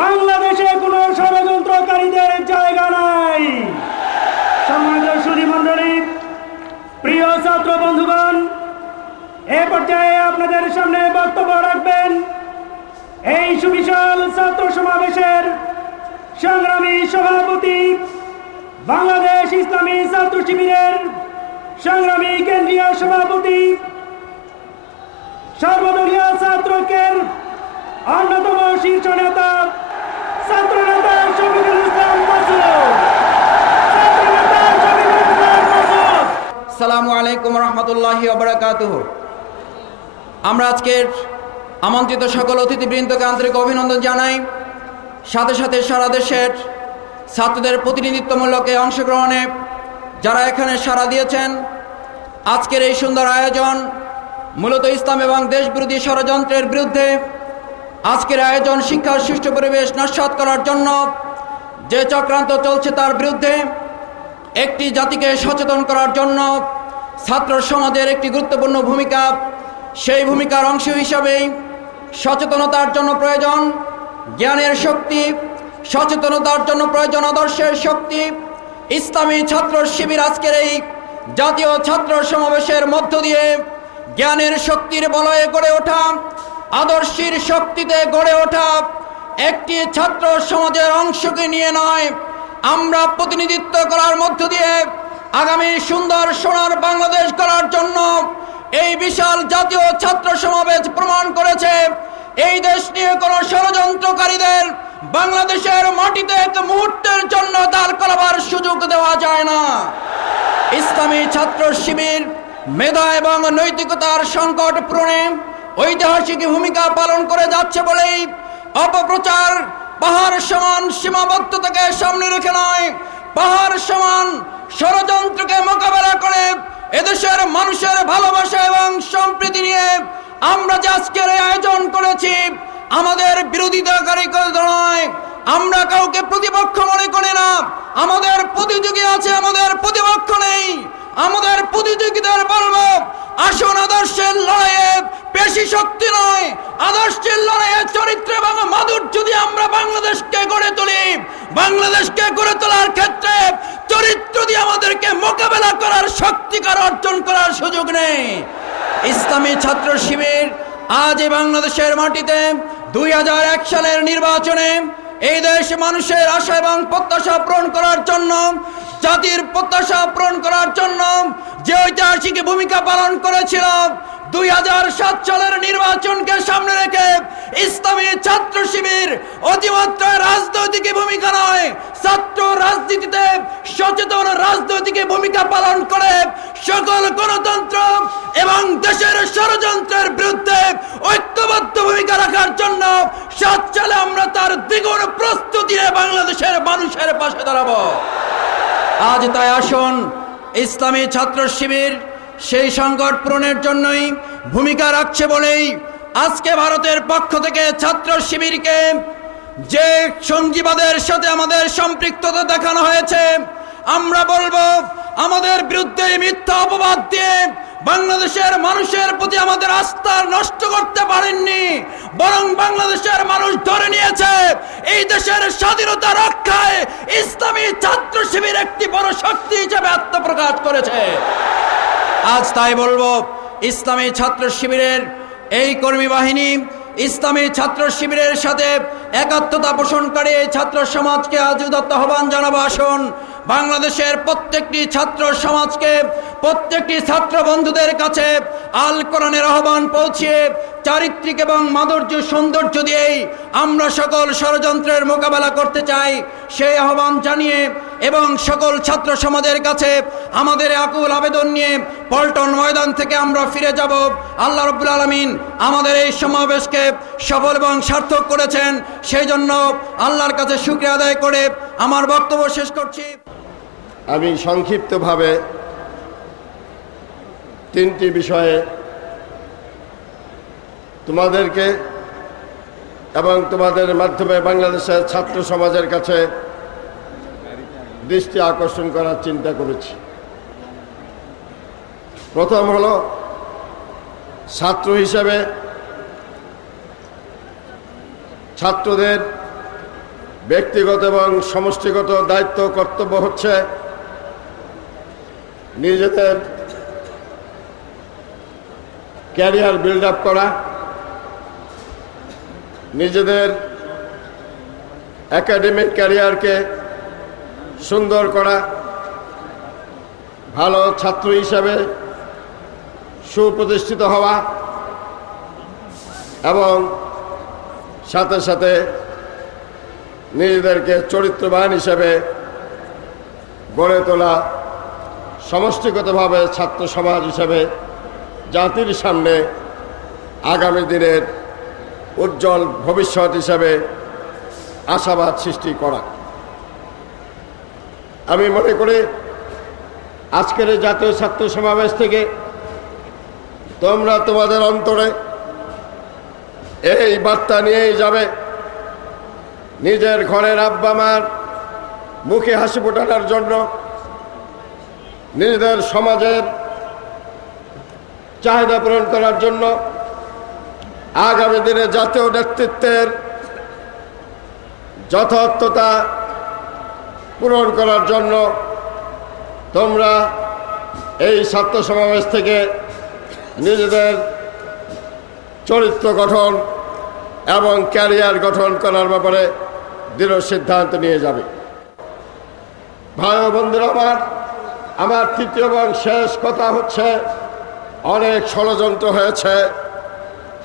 বাংলাদেশে কোনো ষড়যন্ত্রকারীদের জায়গা নাই। সম্মানিত সুধী মণ্ডলী, প্রিয় ছাত্র বন্ধুগণ, এ পর্যায়ে আপনাদের সামনে বক্তব্য রাখবেন এই সুবিশাল ছাত্র সমাবেশের সংগ্রামী সভাপতি, বাংলাদেশ ইসলামী ছাত্র শিবিরের সংগ্রামী কেন্দ্রীয় সভাপতি, সর্বদলীয় ছাত্রকের অন্যতম শীর্ষ নেতা, ছাত্র নেতা শফিকুল ইসলাম মাসুদ। আলাইকুম রহমতুল্লাহি ওয়া বারাকাতুহু। আমরা আজকের আমন্ত্রিত সকল অতিথিবৃন্দকে আন্তরিক অভিনন্দন জানাই। সাথে সাথে সারা দেশের ছাত্রদের প্রতিনিধিত্বমূলক অংশগ্রহণে যারা এখানে সাড়া দিয়েছেন। আজকের এই সুন্দর আয়োজন মূলত ইসলাম এবং দেশবিরোধী ষড়যন্ত্রের বিরুদ্ধে। আজকের আয়োজন শিক্ষার সুষ্ঠু পরিবেশ নস্যাৎ করার জন্য যে চক্রান্ত চলছে তার বিরুদ্ধে, একটি জাতিকে সচেতন করার জন্য ছাত্র সমাজের একটি গুরুত্বপূর্ণ ভূমিকা। সেই ভূমিকার অংশ হিসাবেই সচেতনতার জন্য প্রয়োজন জ্ঞানের শক্তি, সচেতনতার জন্য প্রয়োজন আদর্শের শক্তি। ইসলামী ছাত্র শিবির আজকের এই জাতীয় ছাত্র সমাবেশের মধ্য দিয়ে জ্ঞানের শক্তির বলয়ে গড়ে ওঠা, আদর্শের শক্তিতে গড়ে ওঠা একটি ছাত্র সমাজের অংশকে নিয়ে নয়, আমরা প্রতিনিধিত্ব করার মধ্য দিয়ে আগামী সুন্দর সোনার বাংলাদেশ গড়ার জন্য এই বিশাল জাতীয় ছাত্র সমাবেশ প্রমাণ করেছে এই দেশ নিয়ে কোন ষড়যন্ত্রকারীদের বাংলাদেশের মাটিতে এক মুহূর্তের জন্য দাঁড় করাবার সুযোগ দেওয়া যায় না। ইসলামী ছাত্র শিবির মেধা এবং নৈতিকতার সংকট পূরণে ঐতিহাসিক ভূমিকা পালন করে যাচ্ছে বলেই অপপ্রচার পাহাড় সমান সীমাবদ্ধতাকে সামনে রেখে নয়, পাহাড় সমান ষড়যন্ত্রকে মোকাবেলা করে এদেশের মানুষের ভালোবাসা এবং সম্প্রীতি নিয়ে আমরা যে আজকের আয়োজন করেছি আমাদের বিরোধিতাকারী নয়, আমরা কাউকে প্রতিপক্ষ মনে করি না। আমাদের প্রতিযোগী আছে, আমাদের প্রতিপক্ষ নেই। আমাদের প্রতিযোগীদের বলবো আসুন আদর্শের লড়াইয়ে পেশি শক্তি নয়, আদর্শের লড়াইয়ে চরিত্র এবং মাধুর্য যদি আমরা বাংলাদেশকে গড়ে তুলি, বাংলাদেশকে গড়ে তোলার ক্ষেত্রে চরিত্র দিয়ে আমাদেরকে মোকাবেলা করার শক্তিকার অর্জন করার সুযোগ নেই। ইসলামী ছাত্র শিবির আজ বাংলাদেশের মাটিতে 2001 সালের নির্বাচনে এই দেশ মানুষের আশা এবং প্রত্যাশা পূরণ করার জন্য, জাতির প্রত্যাশা পূরণ করার জন্য যে ঐতিহাসিক ভূমিকা পালন করেছিল, 2007 সালের নির্বাচনকে সামনে রেখে ইসলামী ছাত্র শিবির অতিমাত্রায় রাজনৈতিক ভূমিকা নয়, ছাত্র রাজনীতিতে সচেতন রাজনৈতিক ভূমিকা পালন করে সকল গণতন্ত্র এবং দেশের ষড়যন্ত্রের বিরুদ্ধে ঐক্যবদ্ধ ভূমিকা রাখার জন্য 7 সালে আমরা তার দ্বিগুণ প্রস্তুতি নিয়ে বাংলাদেশের মানুষের পাশে দাঁড়াবো। আজ তাই আসুন ইসলামী ছাত্র শিবির সেই সংকট পূরণের জন্যই ভূমিকা রাখছে বলেই আজকে ভারতের পক্ষ থেকে ছাত্র শিবিরকে যে সঙ্গীবাদের সাথে আমাদের সম্পৃক্ততা দেখানো হয়েছে, আমরা বলবো আমাদের বিরুদ্ধে মিথ্যা অপবাদ দিয়ে বাংলাদেশের মানুষের প্রতি আমাদের আস্থা নষ্ট করতে পারেননি, বরং বাংলাদেশের মানুষ ধরে নিয়েছে এই দেশের স্বাধীনতা রক্ষায় ইসলামী ছাত্র শিবির একটি বড় শক্তি হিসেবে আত্মপ্রকাশ করেছে। আজ তাই বলবো ইসলামী ছাত্র শিবিরের এই কর্মী বাহিনী, ইসলামী ছাত্র শিবিরের সাথে একাত্মতা পোষণকারী এই ছাত্র সমাজকে আজ উদাত্ত আহ্বান জানাবো। আসুন বাংলাদেশের প্রত্যেকটি ছাত্র সমাজকে, প্রত্যেকটি ছাত্র বন্ধুদের কাছে আল কোরআনের আহ্বান পৌঁছিয়ে চারিত্রিক এবং মাধুর্য সৌন্দর্য দিয়েই আমরা সকল ষড়যন্ত্রের মোকাবেলা করতে চাই সেই আহ্বান জানিয়ে এবং সকল ছাত্র সমাজের কাছে আমাদের আকুল আবেদন নিয়ে পল্টন ময়দান থেকে আমরা ফিরে যাব। আল্লাহ রাব্বুল আলামিন আমাদের এই সমাবেশকে সফল এবং সার্থক করেছেন, সেই জন্য আল্লাহর কাছে শুকরিয়া আদায় করে আমার বক্তব্য শেষ করছি। আমি সংক্ষিপ্তভাবে 3টি বিষয়ে তোমাদেরকে এবং তোমাদের মাধ্যমে বাংলাদেশের ছাত্র সমাজের কাছে দৃষ্টি আকর্ষণ করার চিন্তা করেছি। প্রথম হলো, ছাত্র হিসেবে ছাত্রদের ব্যক্তিগত এবং সমষ্টিগত দায়িত্ব কর্তব্য হচ্ছে নিজেদের ক্যারিয়ার বিল্ড আপ করা, নিজেদের একাডেমিক ক্যারিয়ারকে সুন্দর করা, ভালো ছাত্র হিসাবে সুপ্রতিষ্ঠিত হওয়া এবং সাথে সাথে নিজেদেরকে চরিত্রবান হিসাবে গড়ে তোলা সমষ্টিগতভাবে ছাত্র সমাজ হিসেবে জাতির সামনে আগামী দিনের উজ্জ্বল ভবিষ্যৎ হিসেবে আশাবাদ সৃষ্টি করা। আমি মনে করি আজকের এই জাতীয় ছাত্র সমাবেশ থেকে তোমরা তোমাদের অন্তরে এই বার্তা নিয়েই যাবে, নিজের ঘরের আব্বা মার মুখে হাসি ফোটানোর জন্য, নিজেদের সমাজের চাহিদা পূরণ করার জন্য, আগামী দিনে জাতীয় নেতৃত্বের যথার্থতা পূরণ করার জন্য তোমরা এই ছাত্র সমাবেশ থেকে নিজেদের চরিত্র গঠন এবং ক্যারিয়ার গঠন করার ব্যাপারে দৃঢ় সিদ্ধান্ত নিয়ে যাবে। ভাই ও বন্ধুরা, আমার তৃতীয় এবং শেষ কথা হচ্ছে, অনেক ষড়যন্ত্র হয়েছে,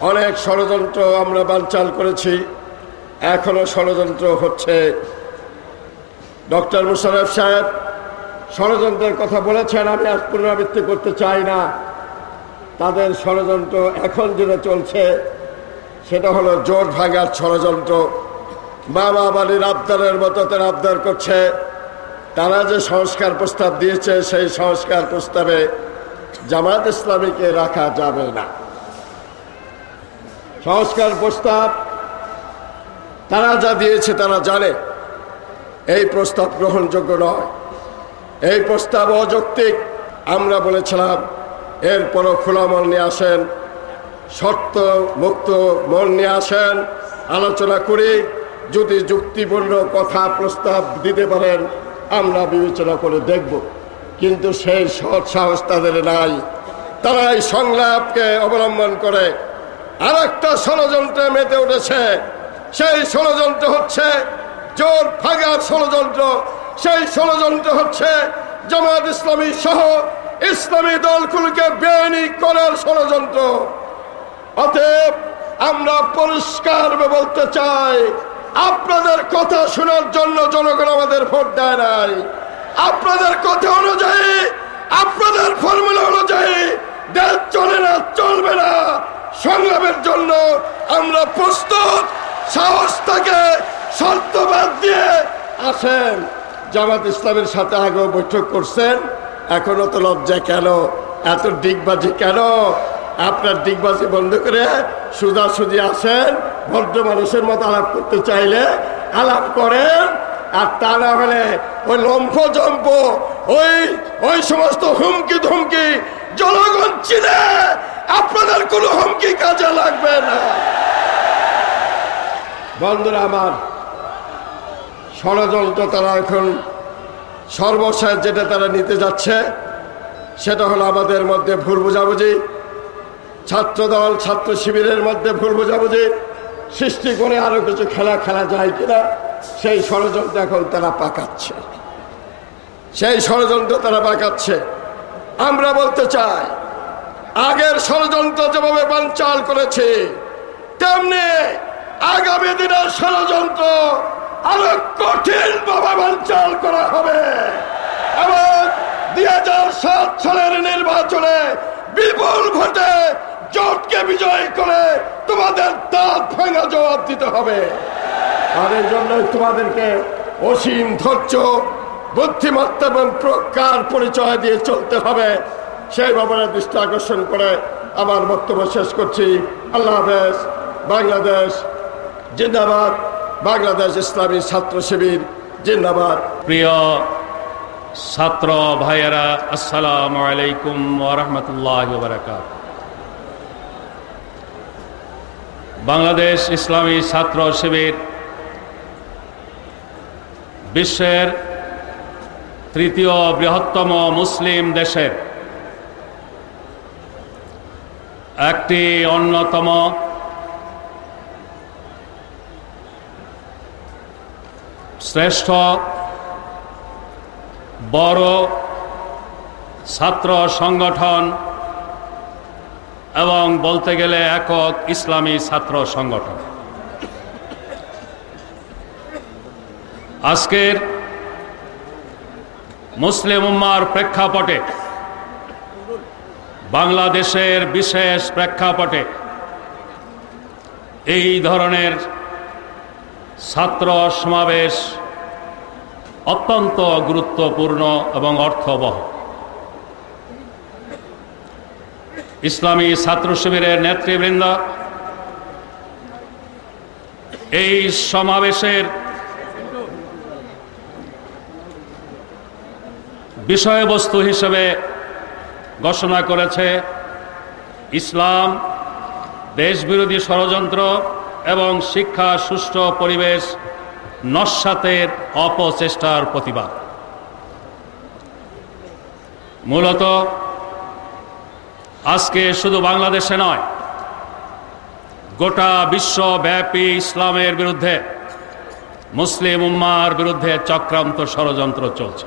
অনেক ষড়যন্ত্র আমরা বানচাল করেছি, এখনো ষড়যন্ত্র হচ্ছে। ডক্টর মুশাররফ সাহেব ষড়যন্ত্রের কথা বলেছেন, আমি আজ পুনরাবৃত্তি করতে চাই না। তাদের ষড়যন্ত্র এখন যেটা চলছে সেটা হলো জোট ভাঙার ষড়যন্ত্র। বাবা বাড়ির আবদারের মতো তারা আবদার করছে। তারা যে সংস্কার প্রস্তাব দিয়েছে সেই সংস্কার প্রস্তাবে জামাত ইসলামীকে রাখা যাবে না। সংস্কার প্রস্তাব তারা যা দিয়েছে তারা জানে এই প্রস্তাব গ্রহণযোগ্য নয়, এই প্রস্তাব অযৌক্তিক। আমরা বলেছিলাম এরপরও খোলা মন নিয়ে আসেন, শর্ত মুক্ত মন নিয়ে আসেন, আলোচনা করি, যদি যুক্তিপূর্ণ কথা প্রস্তাব দিতে পারেন আমরা বিবেচনা করে দেখব। কিন্তু সেই সৎ সাহস তাদের নাই। তারা এই সংলাপকে অবলম্বন করে আর একটা ষড়যন্ত্রে মেতে উঠেছে। সেই ষড়যন্ত্র হচ্ছে জোট ভাঙার ষড়যন্ত্র। সেই ষড়যন্ত্র হচ্ছে জামাত ইসলামী সহ ইসলামী দলগুলোকে বেআইনি করার ষড়যন্ত্র। অতএব আমরা পরিষ্কারভাবে বলতে চাই, আপনাদের কথা শোনার জন্য জনগণ আমাদের ভোট দেয় নাই। আপনাদের কথা অনুযায়ী, আপনাদের ফর্মুলা অনুযায়ী দেশ চলে না, চলবে না। সংগ্রামের জন্য আমরা প্রস্তুত। সাহস থাকে, শর্তবাদ দিয়ে আসেন। জামাত ইসলামের সাথে আগেও বৈঠক করছেন, এখনো তো লজ্জা কেন? এত ডিগবাজি কেন? আপনার ডিগবাজি বন্ধ করে সোজাসুজি আসেন। ভদ্র মানুষের মতো আলাপ করতে চাইলে আলাপ করেন, আর তা না হলে ওই লম্ফ জম্প ওই সমস্ত হুমকি ধমকি জনগণ চিনে, আপনাদের কোনো হুমকি কাজে লাগবে না। বন্ধুরা আমার, ষড়যন্ত্র তারা এখন সর্বশেষ যেটা তারা নিতে যাচ্ছে সেটা হলো আমাদের মধ্যে ভুল বোঝাবুঝি, ছাত্রদল ছাত্র শিবিরের মধ্যে ভুল বোঝাবুঝি সৃষ্টি করে আরো কিছু খেলা যায় কিনা সেই ষড়যন্ত্র এখন তারা পাকাচ্ছে। সেই ষড়যন্ত্র তারা পাকাচ্ছে। আমরা বলতে চাই, আগের ষড়যন্ত্র যেভাবে বানচাল করেছে তেমনি আগামী দিনের ষড়যন্ত্র আরো কঠিন ভাবে বানচাল করা হবে এবং 2007 সালের নির্বাচনে বিপুল ভোটে জোটকে বিজয় করে তোমাদের দাঁত ভাঙা জবাব দিতে হবে। আর এর জন্য তোমাদেরকে অসীম ধৈর্য, বুদ্ধিমত্তা এবং প্রজ্ঞার পরিচয় দিয়ে চলতে হবে। সেই ব্যাপারে দৃষ্টি আকর্ষণ করে আমার বক্তব্য শেষ করছি। আল্লাহ হাফেজ। বাংলাদেশ জিন্দাবাদ। বাংলাদেশ ইসলামী ছাত্র শিবির জিন্দাবাদ। প্রিয় ছাত্র ভাইয়েরা, আসসালামু আলাইকুম ওয়া রাহমাতুল্লাহি ওয়া বারাকাতুহু। বাংলাদেশ ইসলামী ছাত্র শিবির বিশ্বের তৃতীয় বৃহত্তম মুসলিম দেশের একটি অন্যতম শ্রেষ্ঠ বড় ছাত্র সংগঠন এবং বলতে গেলে একক ইসলামী ছাত্র সংগঠন। আজকের মুসলিম উম্মার প্রেক্ষাপটে, বাংলাদেশের বিশেষ প্রেক্ষাপটে এই ধরনের ছাত্র সমাবেশ অত্যন্ত গুরুত্বপূর্ণ এবং অর্থবহ। ইসলামী ছাত্র শিবিরের নেতৃবৃন্দ এই সমাবেশের বিষয়বস্তু হিসেবে ঘোষণা করেছে ইসলাম, দেশবিরোধী ষড়যন্ত্র এবং শিক্ষা সুষ্ঠু পরিবেশ নস্যাতের অপচেষ্টার প্রতিবাদ। মূলত আজকে শুধু বাংলাদেশে নয়, গোটা বিশ্বব্যাপী ইসলামের বিরুদ্ধে, মুসলিম উম্মার বিরুদ্ধে চক্রান্ত ষড়যন্ত্র চলছে।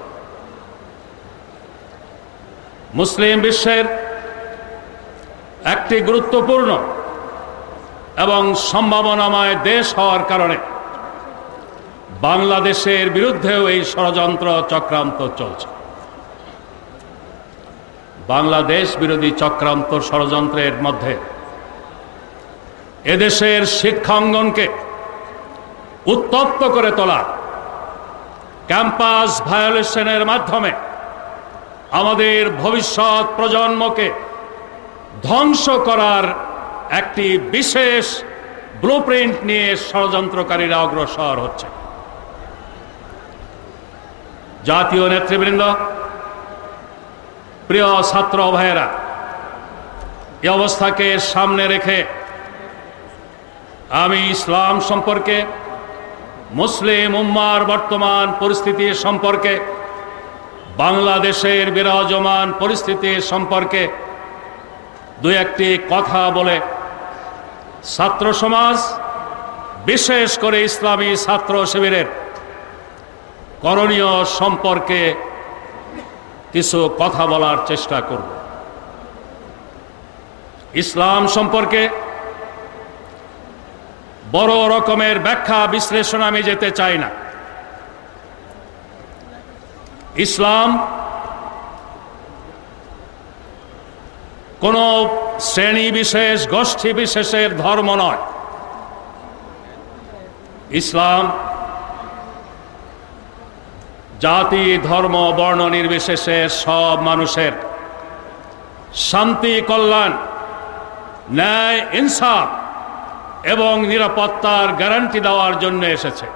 মুসলিম বিশ্বের একটি গুরুত্বপূর্ণ এবং সম্ভাবনাময় দেশ হওয়ার কারণে বাংলাদেশের বিরুদ্ধেও এই ষড়যন্ত্র চক্রান্ত চলছে। বাংলাদেশ বিরোধী চক্রান্ত ষড়যন্ত্রের মধ্যে এদেশের শিক্ষাঙ্গনকে উত্তপ্ত করে তোলা, ক্যাম্পাস ভায়োলেশনের মাধ্যমে আমাদের ভবিষ্যৎ প্রজন্মকে ধ্বংস করার একটি বিশেষ ব্লুপ্রিন্ট নিয়ে ষড়যন্ত্রকারীরা অগ্রসর হচ্ছে। জাতীয় নেতৃবৃন্দ, প্রিয় ছাত্র ভাইয়েরা, এই অবস্থাকে সামনে রেখে আমি ইসলাম সম্পর্কে, মুসলিম উম্মার বর্তমান পরিস্থিতি সম্পর্কে, বাংলাদেশের বিরাজমান পরিস্থিতি সম্পর্কে দুই একটি কথা বলে ছাত্র সমাজ, বিশেষ করে ইসলামী ছাত্র শিবিরের করণীয় সম্পর্কে কিছু কথা বলার চেষ্টা করব। ইসলাম সম্পর্কে বড় রকমের ব্যাখ্যা বিশ্লেষণ আমি যেতে চাই না। ইসলাম কোন শ্রেণী বিশেষ, গোষ্ঠী বিশেষের ধর্ম নয়। ইসলাম জাতি, ধর্ম, বর্ণ নির্বিশেষে সব মানুষের শান্তি, কল্যাণ, ন্যায়, ইনসাফ এবং নিরাপত্তার গ্যারান্টি দেওয়ার জন্য এসেছে।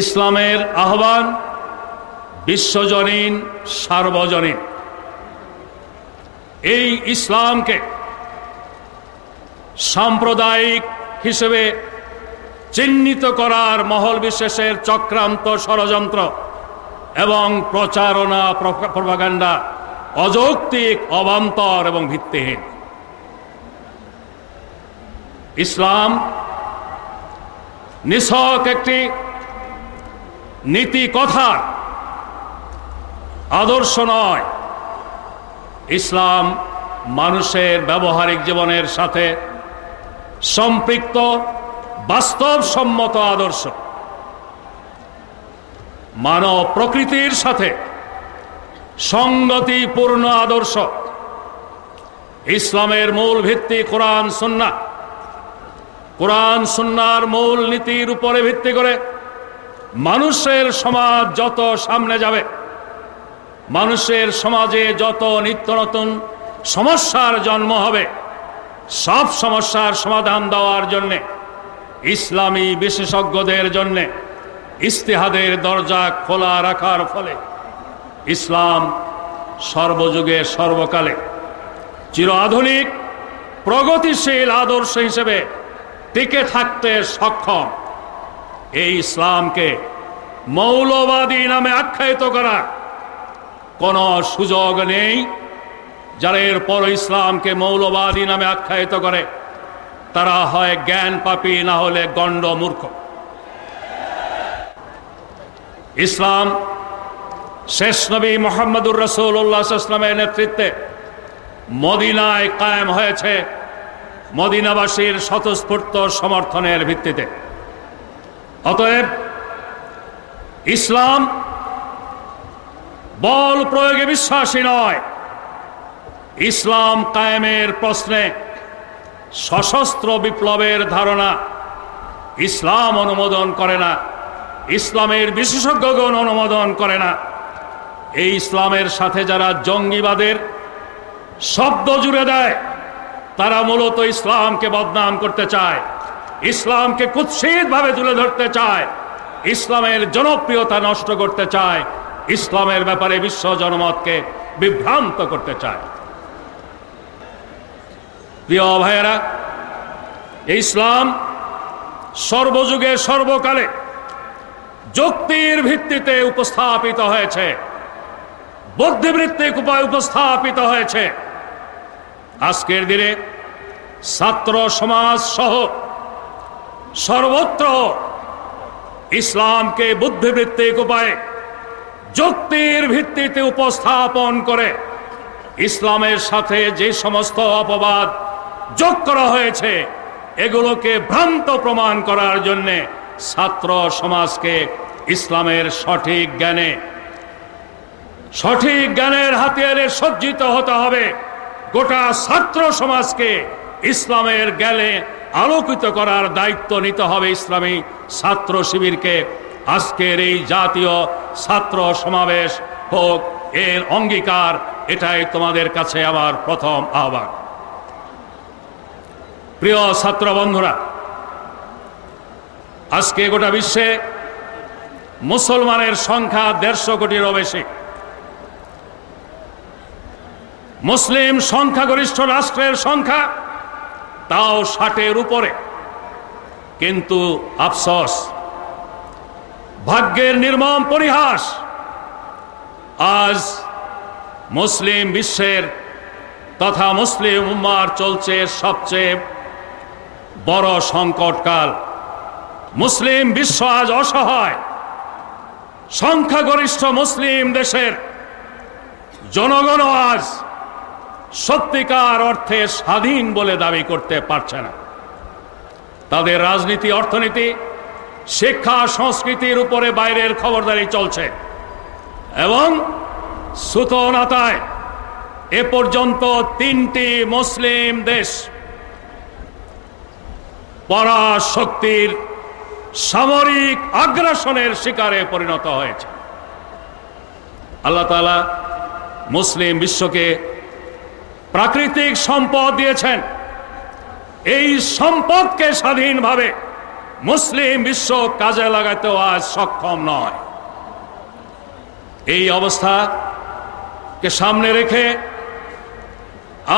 ইসলামের আহ্বান বিশ্বজনীন, সার্বজনীন। এই ইসলামকে সাম্প্রদায়িক হিসেবে চিহ্নিত করার মহল বিশেষের চক্রান্ত ষড়যন্ত্র এবং প্রচারণা, প্রপাগান্ডা অযৌক্তিক, অবান্তর এবং ভিত্তিহীন। ইসলাম নিছক একটি নীতি কথা, আদর্শ নয়। ইসলাম মানুষের ব্যবহারিক জীবনের সাথে সম্পৃক্ত বাস্তবসম্মত আদর্শ, মানব প্রকৃতির সাথে সংগতিপূর্ণ আদর্শ। ইসলামের মূল ভিত্তি কোরআন সুন্নাহ। কোরআন সুন্নাহর মূল নীতির উপরে ভিত্তি করে মানুষের সমাজ যত সামনে যাবে, মানুষের সমাজে যত নিত্য নতুন সমস্যার জন্ম হবে, সব সমস্যার সমাধান দেওয়ার জন্যে ইসলামী বিশেষজ্ঞদের জন্যে ইস্তিহাদের দরজা খোলা রাখার ফলে ইসলাম সর্বযুগে, সর্বকালে চির আধুনিক, প্রগতিশীল আদর্শ হিসেবে টিকে থাকতে সক্ষম। এই ইসলামকে মৌলবাদী নামে আখ্যায়িত করা কোনো সুযোগ নেই। যারা এরপর ইসলামকে মৌলবাদী নামে আখ্যায়িত করে তারা হয় জ্ঞান পাপী, না হলে গণ্ড মূর্খ। ইসলাম শেষ নবী মুহাম্মদুর রাসূলুল্লাহ সাল্লাল্লাহু আলাইহি ওয়াসাল্লামের নেতৃত্বে মদিনায় কায়েম হয়েছে, মদিনাবাসীর স্বতঃস্ফূর্ত সমর্থনের ভিত্তিতে। অতএব ইসলাম বল প্রয়োগে বিশ্বাসী নয়। ইসলাম কায়েমের প্রশ্নে সশস্ত্র বিপ্লবের ধারণা ইসলাম অনুমোদন করে না, ইসলামের বিশেষজ্ঞগণ অনুমোদন করে না। এই ইসলামের সাথে যারা জঙ্গিবাদের শব্দ জুড়ে দেয় তারা মূলত ইসলামকে বদনাম করতে চায়, ইসলামকে কুৎসিতভাবে তুলে ধরতে চায়, ইসলামের জনপ্রিয়তা নষ্ট করতে চায়, ইসলামের ব্যাপারে বিশ্ব জনমতকে বিভ্রান্ত করতে চায়। প্রিয় ভাইয়েরা, ইসলাম সর্বযুগে সর্বকালে যুক্তির ভিত্তিতে উপস্থাপিত হয়েছে, বুদ্ধিবৃত্তিক উপায় উপস্থাপিত হয়েছে। আজকের দিনে ছাত্র সমাজ সহ সর্বত্র ইসলামকে বুদ্ধিবৃত্তিক উপায়ে যুক্তির ভিত্তিতে উপস্থাপন করে ইসলামের সাথে যে সমস্ত অপবাদ যোগ করা হয়েছে এগুলোকে ভ্রান্ত প্রমাণ করার জন্য ছাত্র সমাজকে ইসলামের সঠিক জ্ঞানের হাতিয়ারে সজ্জিত হতে হবে। গোটা ছাত্র সমাজকে ইসলামের জ্ঞানে আলোকিত করার দায়িত্ব নিতে হবে ইসলামী ছাত্র শিবিরকে। আজকের এই জাতীয় ছাত্র সমাবেশ হোক এর অঙ্গীকার, এটাই তোমাদের কাছে আমার প্রথম আহ্বান। প্রিয় ছাত্র বন্ধুরা, আজকে গোটা বিশ্বে মুসলমানের সংখ্যা 150 কোটিরও বেশি। মুসলিম সংখ্যাগরিষ্ঠ রাষ্ট্রের সংখ্যা তাও 60-এর উপরে। কিন্তু আফসোস, ভাগ্যের নির্মম পরিহাস, আজ মুসলিম বিশ্বের তথা মুসলিম উম্মার চলছে সবচেয়ে বড় সংকটকাল। মুসলিম বিশ্ব আজ অসহায়। সংখ্যাগরিষ্ঠ মুসলিম দেশের জনগণ আজ সত্যিকার অর্থে স্বাধীন বলে দাবি করতে পারছে না। তাদের রাজনীতি, অর্থনীতি, শিক্ষা, সংস্কৃতির উপরে বাইরের খবরদারি চলছে এবং সুতোনাতায় এ পর্যন্ত 3টি মুসলিম দেশ পরাশক্তির সামরিক আগ্রাসনের শিকারে পরিণত হয়েছে। আল্লাহ তাআলা মুসলিম বিশ্বকে প্রাকৃতিক সম্পদ দিয়েছেন। এই সম্পদকে স্বাধীনভাবে মুসলিম বিশ্ব কাজে লাগাতেও আজ সক্ষম নয়। এই অবস্থাকে সামনে রেখে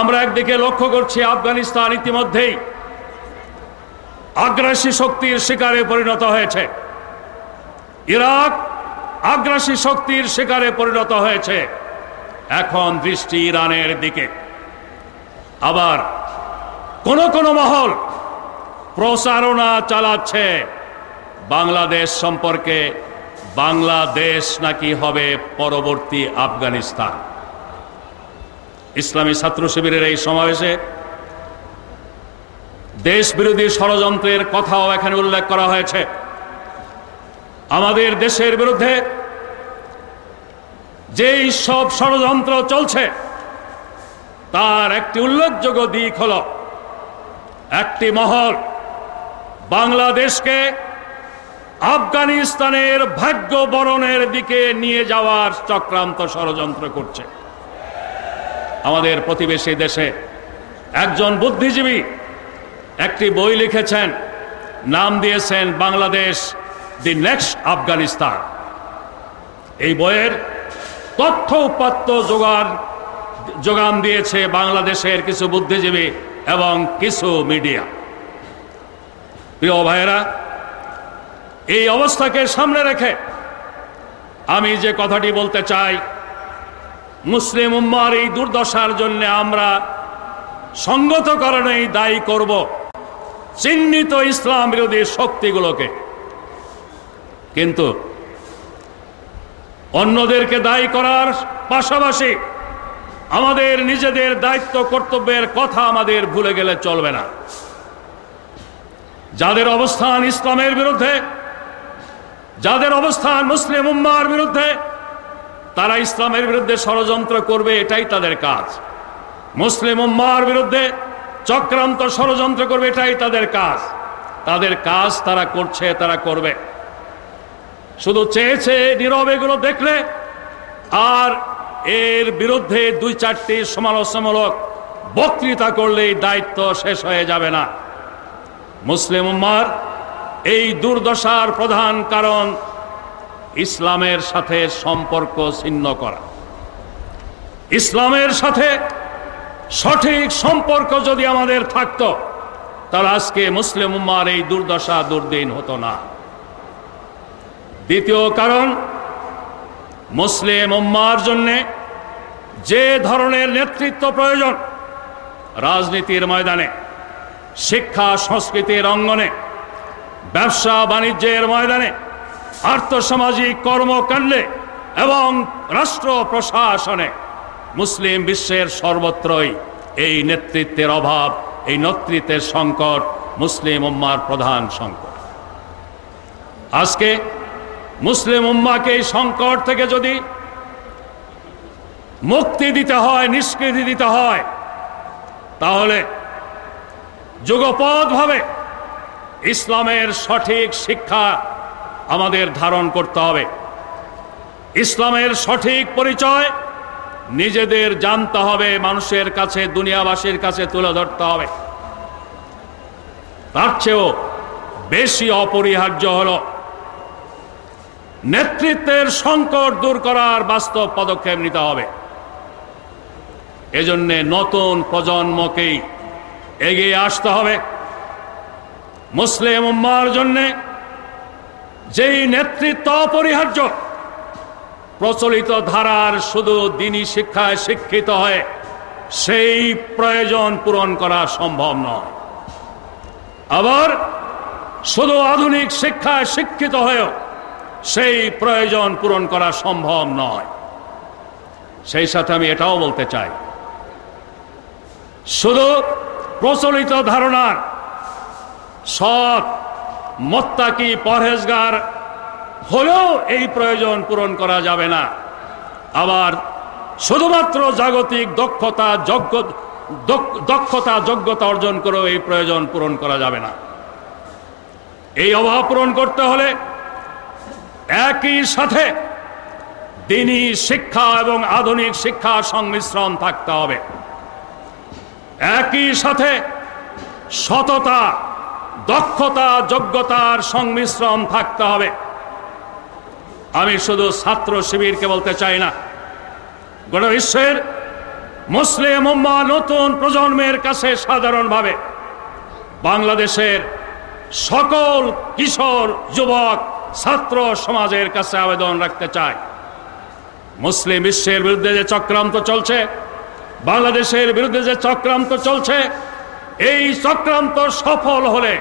আমরা একদিকে লক্ষ্য করছি আফগানিস্তান ইতিমধ্যেই আগ্রাসী শক্তির শিকারে পরিণত হয়েছে, ইরাক আগ্রাসী শক্তির শিকারে পরিণত হয়েছে। এখন দৃষ্টি ইরানের দিকে। আবার কোন কোন মহল প্রচারণা চালাচ্ছে বাংলাদেশ সম্পর্কে, বাংলাদেশ নাকি হবে পরবর্তী আফগানিস্তান। ইসলামী ছাত্র শিবিরের এই সমাবেশে দেশ বিরোধী ষড়যন্ত্রের কথাও এখানে উল্লেখ করা হয়েছে। আমাদের দেশের বিরুদ্ধে যেই সব ষড়যন্ত্র চলছে তার একটি উল্লেখযোগ্য দিক হল একটি মহল বাংলাদেশকে আফগানিস্তানের ভাগ্য বরণের দিকে নিয়ে যাওয়ার চক্রান্ত ষড়যন্ত্র করছে। আমাদের প্রতিবেশী দেশে একজন বুদ্ধিজীবী একটি বই লিখেছেন, নাম দিয়েছেন বাংলাদেশ দি নেক্সট আফগানিস্তান। এই বইয়ের তথ্য উপাত্ত যোগান দিয়েছে বাংলাদেশের কিছু বুদ্ধিজীবী এবং কিছু মিডিয়া। প্রিয় ভাইয়েরা, এই অবস্থাকে সামনে রেখে আমি যে কথাটি বলতে চাই, মুসলিম উম্মার এই দুর্দশার জন্য আমরা সঙ্গত কারণেই দায়ী করব চিহ্নিত ইসলাম বিরোধী শক্তিগুলোকে, কিন্তু অন্যদেরকে দায়ী করার পাশাপাশি আমাদের নিজেদের দায়িত্ব কর্তব্যের কথা আমাদের ভুলে গেলে চলবে না। যাদের অবস্থান ইসলামের বিরুদ্ধে, যাদের অবস্থান মুসলিম উম্মার বিরুদ্ধে, তারা ইসলামের বিরুদ্ধে ষড়যন্ত্র করবে, এটাই তাদের কাজ। মুসলিম উম্মার বিরুদ্ধে চক্রান্ত ষড়যন্ত্র করবে, এটাই তাদের কাজ। তাদের কাজ তারা করছে, তারা করবে। শুধু চেয়েছে নীরবে এগুলো দেখলে আর এর বিরুদ্ধে 2-4টি সমালোচনামূলক বক্তৃতা করলেই দায়িত্ব শেষ হয়ে যাবে না। মুসলিম উম্মার এই দুর্দশার প্রধান কারণ ইসলামের সাথে সম্পর্ক ছিন্ন করা। ইসলামের সাথে সঠিক সম্পর্ক যদি আমাদের থাকতো তাহলে আজকে মুসলিম উম্মার এই দুর্দশা দুর্দিন হতো না। দ্বিতীয় কারণ, মুসলিম উম্মার জন্য যে ধরনের নেতৃত্ব প্রয়োজন রাজনীতির ময়দানে, শিক্ষা সংস্কৃতির অঙ্গনে, ব্যবসা বাণিজ্যের ময়দানে, আর্থসামাজিক কর্মকাণ্ডে এবং রাষ্ট্র প্রশাসনে মুসলিম বিশ্বের সর্বত্রই এই নেতৃত্বের অভাব, এই নেতৃত্বের সংকট মুসলিম উম্মার প্রধান সংকট। আজকে মুসলিম উম্মাকে এই সংকট থেকে যদি মুক্তি দিতে হয়, নিষ্কৃতি দিতে হয়, তাহলে যুগপৎভাবে ইসলামের সঠিক শিক্ষা আমাদের ধারণ করতে হবে। ইসলামের সঠিক পরিচয় নিজেদের জানতে হবে, মানুষের কাছে, দুনিয়াবাসীর কাছে তুলে ধরতে হবে। তার চেয়েও বেশি অপরিহার্য হলো নেতৃত্বের সংকট দূর করার বাস্তব পদক্ষেপ নিতে হবে। এজন্য নতুন প্রজন্মকেই এগিয়ে আসতে হবে। মুসলিম উম্মার জন্য যেই নেতৃত্ব অপরিহার্য, প্রচলিত ধারার শুধু দ্বীনি শিক্ষায় শিক্ষিত হয়ে সেই প্রয়োজন পূরণ করা সম্ভব নয়। আবার শুধু আধুনিক শিক্ষায় শিক্ষিত হয়েও সেই প্রয়োজন পূরণ করা সম্ভব নয়। সেই সাথে আমি এটাও বলতে চাই, শুধু প্রচলিত ধারণার সৎ মুত্তাকি পরহেজগার হলেও এই প্রয়োজন পূরণ করা যাবে না। আবার শুধুমাত্র জাগতিক যোগ্যতা অর্জন করেও এই প্রয়োজন পূরণ করা যাবে না। এই অভাব পূরণ করতে হলে একই সাথে দ্বীনি শিক্ষা এবং আধুনিক শিক্ষার সংমিশ্রণ থাকতে হবে। একই সাথে সততা, দক্ষতা, যোগ্যতার সংমিশ্রণ থাকতে হবে। আমি শুধু ছাত্র শিবিরকে বলতে চাই না, গোটা বিশ্বের মুসলিম উম্মাহ নতুন প্রজন্মের কাছে সাধারণভাবে বাংলাদেশের সকল কিশোর, যুবক, ছাত্র সমাজের কাছে আবেদন রাখতে চাই, মুসলিম বিশ্বের বিরুদ্ধে যে চক্রান্ত চলছে, বাংলাদেশের বিরুদ্ধে যে চক্রান্ত চলছে, এই চক্রান্ত সফল হলে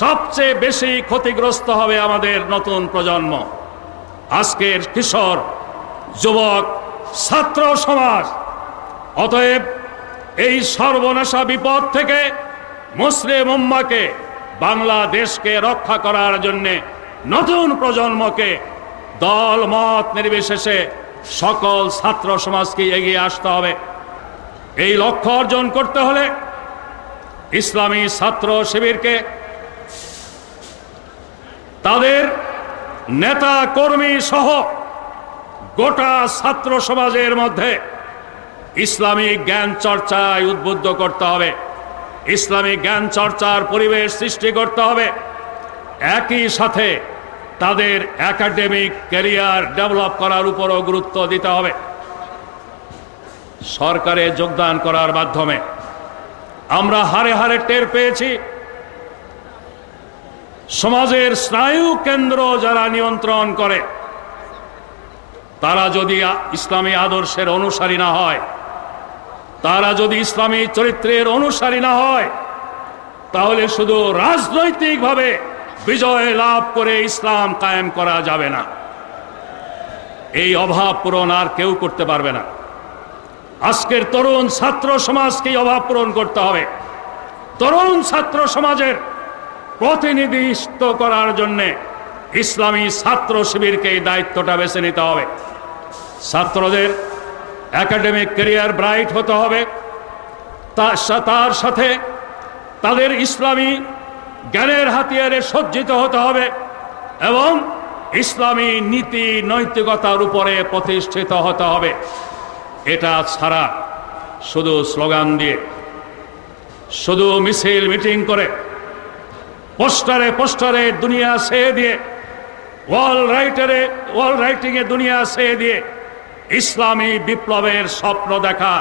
সবচেয়ে বেশি ক্ষতিগ্রস্ত হবে আমাদের নতুন প্রজন্ম, আজকের কিশোর, যুবক, ছাত্র সমাজ। অতএব এই সর্বনাশা বিপদ থেকে মুসলিম উম্মাহকে, বাংলাদেশকে রক্ষা করার জন্যে নতুন প্রজন্মকে দল মত নির্বিশেষে সকল ছাত্র সমাজকে এগিয়ে আসতে হবে। এই লক্ষ্য অর্জন করতে হলে ইসলামী ছাত্র শিবিরকে তাদের নেতা কর্মী সহ গোটা ছাত্র সমাজের মধ্যে ইসলামিক জ্ঞান চর্চায় উদ্বুদ্ধ করতে হবে, ইসলামিক জ্ঞান চর্চার পরিবেশ সৃষ্টি করতে হবে। একই সাথে তাদের একাডেমিক ক্যারিয়ার ডেভেলপ করার উপরও গুরুত্ব দিতে হবে। সরকারে যোগদান করার মাধ্যমে আমরা হারে হারে টের পেয়েছি, সমাজের স্নায়ু কেন্দ্র যারা নিয়ন্ত্রণ করে তারা যদি ইসলামী আদর্শের অনুসারী না হয়, তারা যদি ইসলামী চরিত্রের অনুসারী না হয়, তাহলে শুধু রাজনৈতিকভাবে বিজয় লাভ করে ইসলাম কায়েম করা যাবে না। এই অভাব পূরণ আর কেউ করতে পারবে না। আজকের তরুণ ছাত্র সমাজকে অভাব পূরণ করতে হবে। তরুণ ছাত্র সমাজের প্রতিনিধিত্ব করার জন্য ইসলামী ছাত্র শিবিরকে এই দায়িত্বটা বেছে নিতে হবে। ছাত্রদের একাডেমিক ক্যারিয়ার ব্রাইট হতে হবে, তার সাথে তাদের ইসলামী জ্ঞানের হাতিয়ারে সজ্জিত হতে হবে এবং ইসলামী নীতি নৈতিকতার উপরে প্রতিষ্ঠিত হতে হবে। এটা ছাড়া শুধু স্লোগান দিয়ে, শুধু মিছিল মিটিং করে, পোস্টারে দুনিয়া ছেয়ে দিয়ে, ওয়াল রাইটিংয়ে দুনিয়া ছেয়ে দিয়ে ইসলামী বিপ্লবের স্বপ্ন দেখা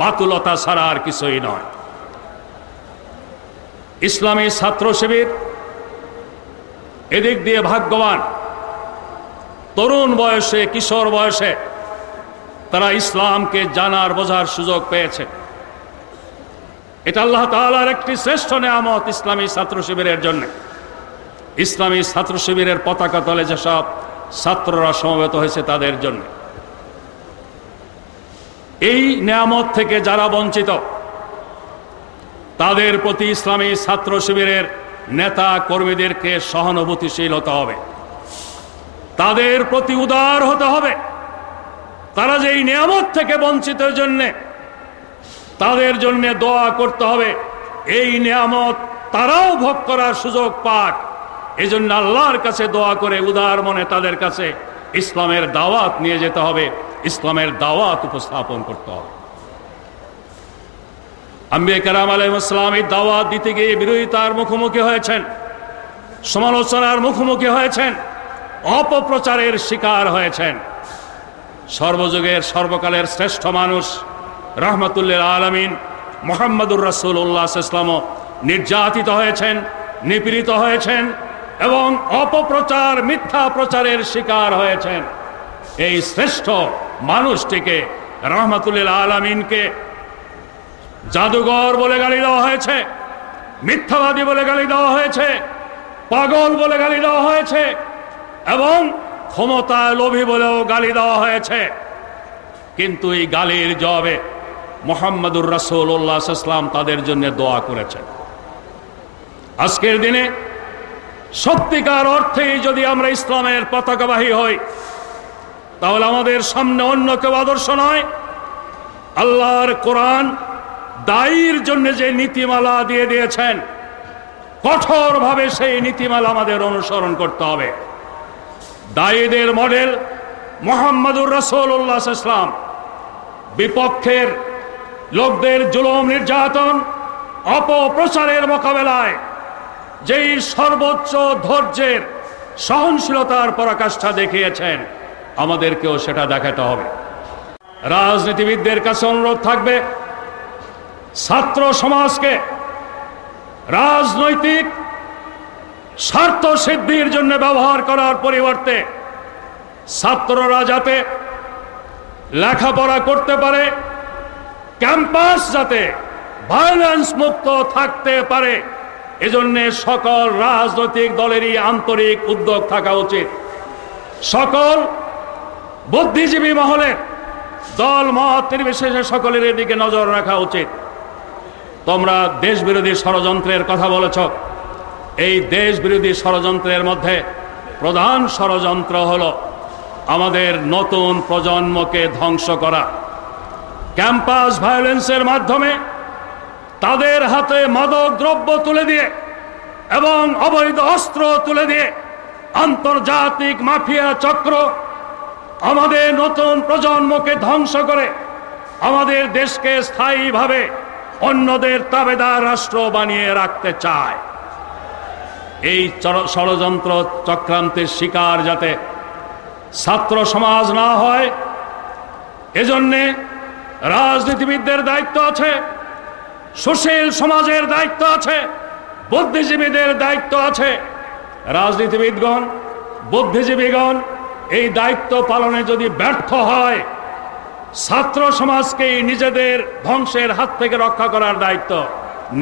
বাতুলতা ছাড়া আর কিছুই নয়। ইসলামী ছাত্র শিবির এদিক দিয়ে ভাগ্যবান। তরুণ বয়সে, কিশোর বয়সে তারা ইসলামকে জানার বোঝার সুযোগ পেয়েছে। এটা আল্লাহ তাআলার একটি শ্রেষ্ঠ নেয়ামত ইসলামী ছাত্র শিবিরের জন্য। ইসলামী ছাত্র শিবিরের পতাকা তলে যেসব ছাত্ররা সমবেত হয়েছে তাদের জন্য। এই নেয়ামত থেকে যারা বঞ্চিত, তাদের প্রতি ইসলামী ছাত্র শিবিরের নেতা কর্মীদেরকে সহানুভূতিশীল হতে হবে, তাদের প্রতি উদার হতে হবে। তারা যে এই নিয়ামত থেকে বঞ্চিতের জন্য, তাদের জন্য দোয়া করতে হবে এই নিয়ামত তারাও ভোগ করার সুযোগ পাক। এই জন্য আল্লাহর কাছে দোয়া করে উদার মনে তাদের কাছে ইসলামের দাওয়াত নিয়ে যেতে হবে, ইসলামের দাওয়াত উপস্থাপন করতে হবে। আম্বিয়া কেরাম আলাইহিস সালাম এই দাওয়াত দিতে গিয়ে বিরোধিতার মুখোমুখি হয়েছেন, সমালোচনার মুখোমুখি হয়েছেন, অপপ্রচারের শিকার হয়েছেন। সর্বযুগের সর্বকালের শ্রেষ্ঠ মানুষ রাহমাতুল্লিল আলামিন মুহাম্মদুর রাসূলুল্লাহ সাল্লাল্লাহু আলাইহি ওয়াসাল্লাম নির্যাতিত হয়েছেন, নিপীড়িত হয়েছেন এবং অপপ্রচার, মিথ্যা প্রচারের শিকার হয়েছেন। এই শ্রেষ্ঠ মানুষটিকে, রাহমাতুল্লিল আলামিনকে জাদুঘর বলে গালি দেওয়া হয়েছে, মিথ্যাবাদী বলে গালি দেওয়া হয়েছে, পাগল বলে গালি দেওয়া হয়েছে এবং ক্ষমতায় লোভী বলেও গালি দেওয়া হয়েছে। কিন্তু এই গালির জবাবে মুহাম্মদুর রাসূলুল্লাহ সাল্লাল্লাহু আলাইহি ওয়াসাল্লাম তাদের জন্য দোয়া করেছেন। আজকের দিনে সত্যিকার অর্থেই যদি আমরা ইসলামের পতাকাবাহী হই, তাহলে আমাদের সামনে অন্য কেউ আদর্শ নয়। আল্লাহর কোরআন দায়ীর জন্য যে নীতিমালা দিয়ে দিয়েছেন, কঠোরভাবে সেই নীতিমালা আমাদের অনুসরণ করতে হবে। দায়ীদের মডেল মুহাম্মদুর রাসূলুল্লাহ সাল্লাল্লাহু আলাইহি ওয়াসাল্লাম। বিপক্ষের লোকদের জুলুম, নির্যাতন, অপপ্রচারের মোকাবেলায় যেই সর্বোচ্চ ধৈর্যের, সহনশীলতার পরাকাষ্ঠা দেখিয়েছেন, আমাদেরকেও সেটা দেখাতে হবে। রাজনীতিবিদদের কাছে অনুরোধ থাকবে, ছাত্র সমাজকে রাজনৈতিক স্বার্থ সিদ্ধির জন্য ব্যবহার করার পরিবর্তে ছাত্ররা যাতে লেখাপড়া করতে পারে, ক্যাম্পাস যাতে ভায়োলেন্স মুক্ত থাকতে পারে, এজন্য সকল রাজনৈতিক দলেরই আন্তরিক উদ্যোগ থাকা উচিত। সকল বুদ্ধিজীবী মহলের দল মত নির্বিশেষে সকলের দিকে নজর রাখা উচিত। তোমরা দেশ বিরোধী ষড়যন্ত্রের কথা বলেছ, এই দেশ বিরোধী ষড়যন্ত্রের মধ্যে প্রধান ষড়যন্ত্র হলো আমাদের নতুন প্রজন্মকে ধ্বংস করা। ক্যাম্পাস ভায়োলেন্সের মাধ্যমে তাদের হাতে মাদক দ্রব্য তুলে দিয়ে এবং অবৈধ অস্ত্র তুলে দিয়ে আন্তর্জাতিক মাফিয়া চক্র আমাদের নতুন প্রজন্মকে ধ্বংস করে আমাদের দেশকে স্থায়ীভাবে অন্যদের তাবেদার রাষ্ট্র বানিয়ে রাখতে চায়। এই ষড়যন্ত্র চক্রান্তের শিকার যাতে ছাত্র সমাজ না হয়, এজন্যে রাজনীতিবিদদের দায়িত্ব আছে, সুশীল সমাজের দায়িত্ব আছে, বুদ্ধিজীবীদের দায়িত্ব আছে। রাজনীতিবিদগণ, বুদ্ধিজীবীগণ এই দায়িত্ব পালনে যদি ব্যর্থ হয়, ছাত্র সমাজকে নিজেদের ধ্বংসের হাত থেকে রক্ষা করার দায়িত্ব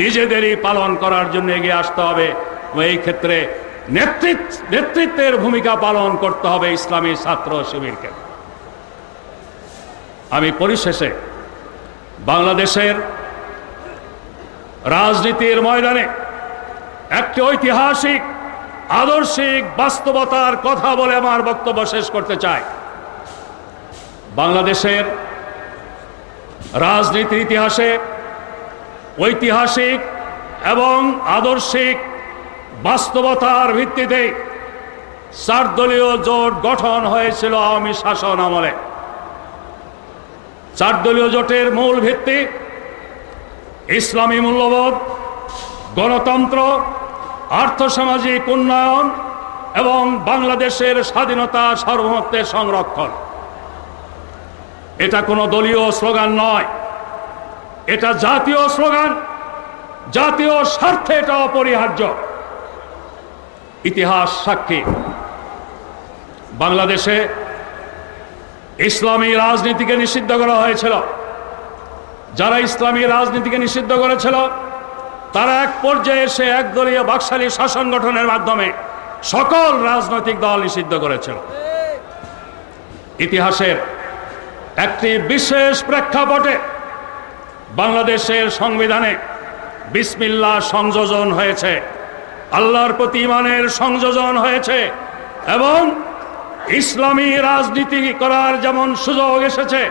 নিজেদেরই পালন করার জন্য এগিয়ে আসতে হবে। এই ক্ষেত্রে নেতৃত্বের ভূমিকা পালন করতে হবে ইসলামী ছাত্র শিবিরকে। আমি পরিশেষে বাংলাদেশের রাজনীতির ময়দানে একটি ঐতিহাসিক আদর্শিক বাস্তবতার কথা বলে আমার বক্তব্য শেষ করতে চাই। বাংলাদেশের রাজনীতির ইতিহাসে ঐতিহাসিক এবং আদর্শিক বাস্তবতার ভিত্তিতে 4 দলীয় জোট গঠন হয়েছিল আওয়ামী শাসন আমলে। 4 দলীয় জোটের মূল ভিত্তি ইসলামী মূল্যবোধ, গণতন্ত্র, আর্থসামাজিক উন্নয়ন এবং বাংলাদেশের স্বাধীনতা সার্বভৌমত্বের সংরক্ষণ। এটা কোনো দলীয় স্লোগান নয়, এটা জাতীয় স্লোগান। জাতীয় স্বার্থে এটা অপরিহার্য। ইতিহাস সাক্ষী, বাংলাদেশে ইসলামী রাজনীতিকে নিষিদ্ধ করা হয়েছিল। যারা ইসলামী রাজনীতিকে নিষিদ্ধ করেছিল তারা এক পর্যায়ে এসে একদলীয় বাকশালী শাসন গঠনের মাধ্যমে সকল রাজনৈতিক দল নিষিদ্ধ করেছিল। ইতিহাসের একটি বিশেষ প্রেক্ষাপটে বাংলাদেশের সংবিধানে বিসমিল্লাহ সংযোজন হয়েছে, আল্লাহর প্রতি ঈমানের সংযোজন হয়েছে এবং ইসলামী রাজনীতি করার যেমন সুযোগ এসেছে,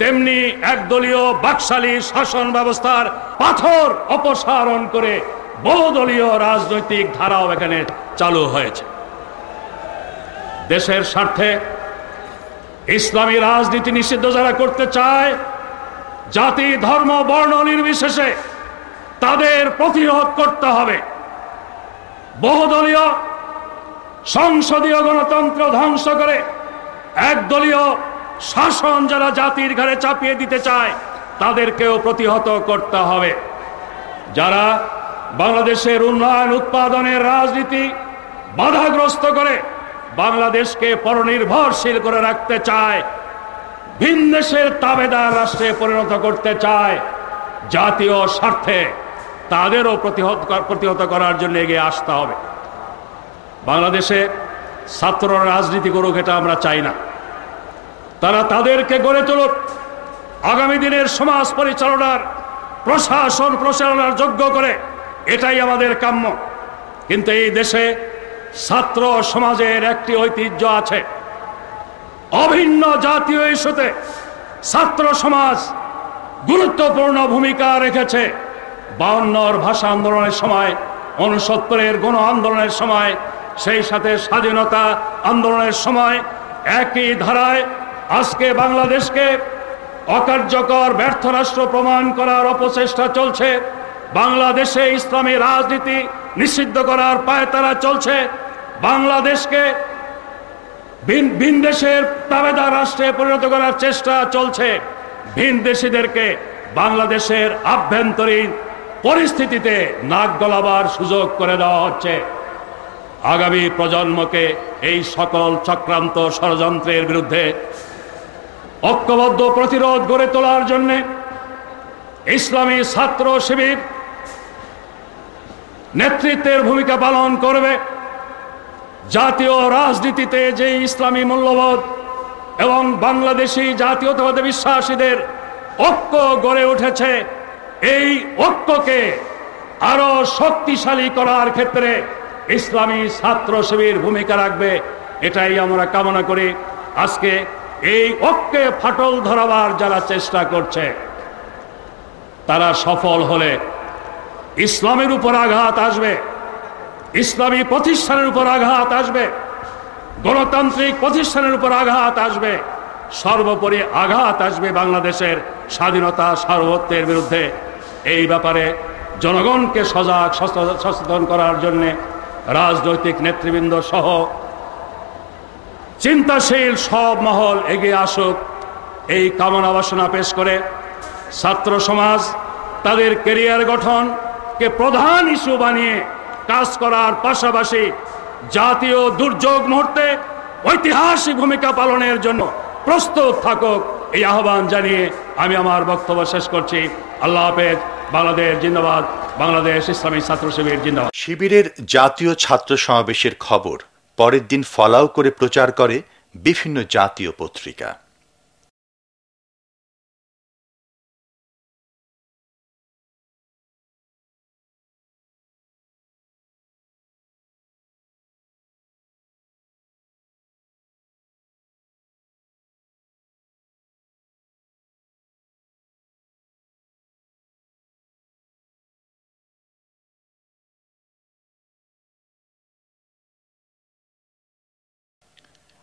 তেমনি একদলীয় বাকশালী শাসন ব্যবস্থার পাথর অপসারণ করে বহুদলীয় রাজনৈতিক ধারাও এখানে চালু হয়েছে। দেশের স্বার্থে ইসলামী রাজনীতি নিষিদ্ধ যারা করতে চায়, জাতি ধর্ম বর্ণ নির্বিশেষে তাদের প্রতিরোধ করতে হবে। বহুদলীয় সংসদীয় গণতন্ত্র ধ্বংস করে একদলীয় শাসন যারা জাতির ঘাড়ে চাপিয়ে দিতে চায় তাদেরকেও প্রতিহত করতে হবে। যারা বাংলাদেশের উন্নয়ন উৎপাদনের রাজনীতি বাধাগ্রস্ত করে বাংলাদেশকে পরনির্ভরশীল করে রাখতে চায়, ভিন দেশের তাবেদার রাষ্ট্রে পরিণত করতে চায়, জাতীয় স্বার্থে তাদেরও প্রতিহত করার জন্য এগিয়ে আসতে হবে। বাংলাদেশে ছাত্ররা রাজনীতি করুক, এটা আমরা চাই না। তারা তাদেরকে গড়ে তুলুক, আগামী দিনের সমাজ পরিচালনার প্রশাসন পরিচালনার যোগ্য করে, এটাই আমাদের কাম্য। কিন্তু এই দেশে ছাত্র সমাজের একটি ঐতিহ্য আছে, অভিন্ন জাতীয় ইস্যুতে ছাত্র সমাজ গুরুত্বপূর্ণ ভূমিকা রেখেছে। 52 ভাষা আন্দোলনের সময়, 69 গণ আন্দোলনের সময়, সেই সাথে স্বাধীনতা আন্দোলনের সময় একই ধারায় আজকে বাংলাদেশকে অকার্যকর ব্যর্থ রাষ্ট্র প্রমাণ করার অপচেষ্টা চলছে। বাংলাদেশে ইসলামী রাজনীতি নিষিদ্ধ করার পায়তারা চলছে। বাংলাদেশকে ভিন দেশের তাবেদার রাষ্ট্রে পরিণত করার চেষ্টা চলছে। ভিন দেশিদেরকে বাংলাদেশের আভ্যন্তরীণ পরিস্থিতিতে নাক গলাবার সুযোগ করে দেওয়া হচ্ছে। আগামী প্রজন্মকে এই সকল চক্রান্ত ষড়যন্ত্রের বিরুদ্ধে ঐক্যবদ্ধ প্রতিরোধ গড়ে তোলার জন্য ইসলামী ছাত্র শিবির নেতৃত্বের ভূমিকা পালন করবে। জাতীয় রাজনীতিতে যে ইসলামী মূল্যবোধ এবং বাংলাদেশি জাতীয়তাবাদী বিশ্বাসীদের ঐক্য গড়ে উঠেছে, এই ঐক্যকে আরো শক্তিশালী করার ক্ষেত্রে ইসলামী ছাত্র শিবির ভূমিকা রাখবে, এটাই আমরা কামনা করি। আজকে এই ঐক্যে ফাটল ধরাবার যারা চেষ্টা করছে তারা সফল হলে ইসলামের উপর আঘাত আসবে, ইসলামী প্রতিষ্ঠানের উপর আঘাত আসবে, গণতান্ত্রিক প্রতিষ্ঠানের উপর আঘাত আসবে, সর্বোপরি আঘাত আসবে বাংলাদেশের স্বাধীনতা সার্বভৌমত্বের বিরুদ্ধে। এই ব্যাপারে জনগণকে সজাগ সচেতন করার জন্য রাজনৈতিক নেতৃবৃন্দ সহ চিন্তাশীল সব মহল এগিয়ে আসুক, এই কামনা বাসনা পেশ করে ছাত্র সমাজ তাদের ক্যারিয়ার গঠনকে প্রধান ইস্যু বানিয়ে কাজ করার পাশাপাশি জাতীয় দুর্যোগ মুহূর্তে ঐতিহাসিক ভূমিকা পালনের জন্য প্রস্তুত থাকুক, এই আহ্বান জানিয়ে আমি আমার বক্তব্য শেষ করছি। আল্লাহ হাফেজ। বাংলাদেশ জিন্দাবাদ। বাংলাদেশ ইসলামী ছাত্র শিবির জিন্দাবাদ। শিবিরের জাতীয় ছাত্র সমাবেশের খবর পরের দিন ফলাও করে প্রচার করে বিভিন্ন জাতীয় পত্রিকা।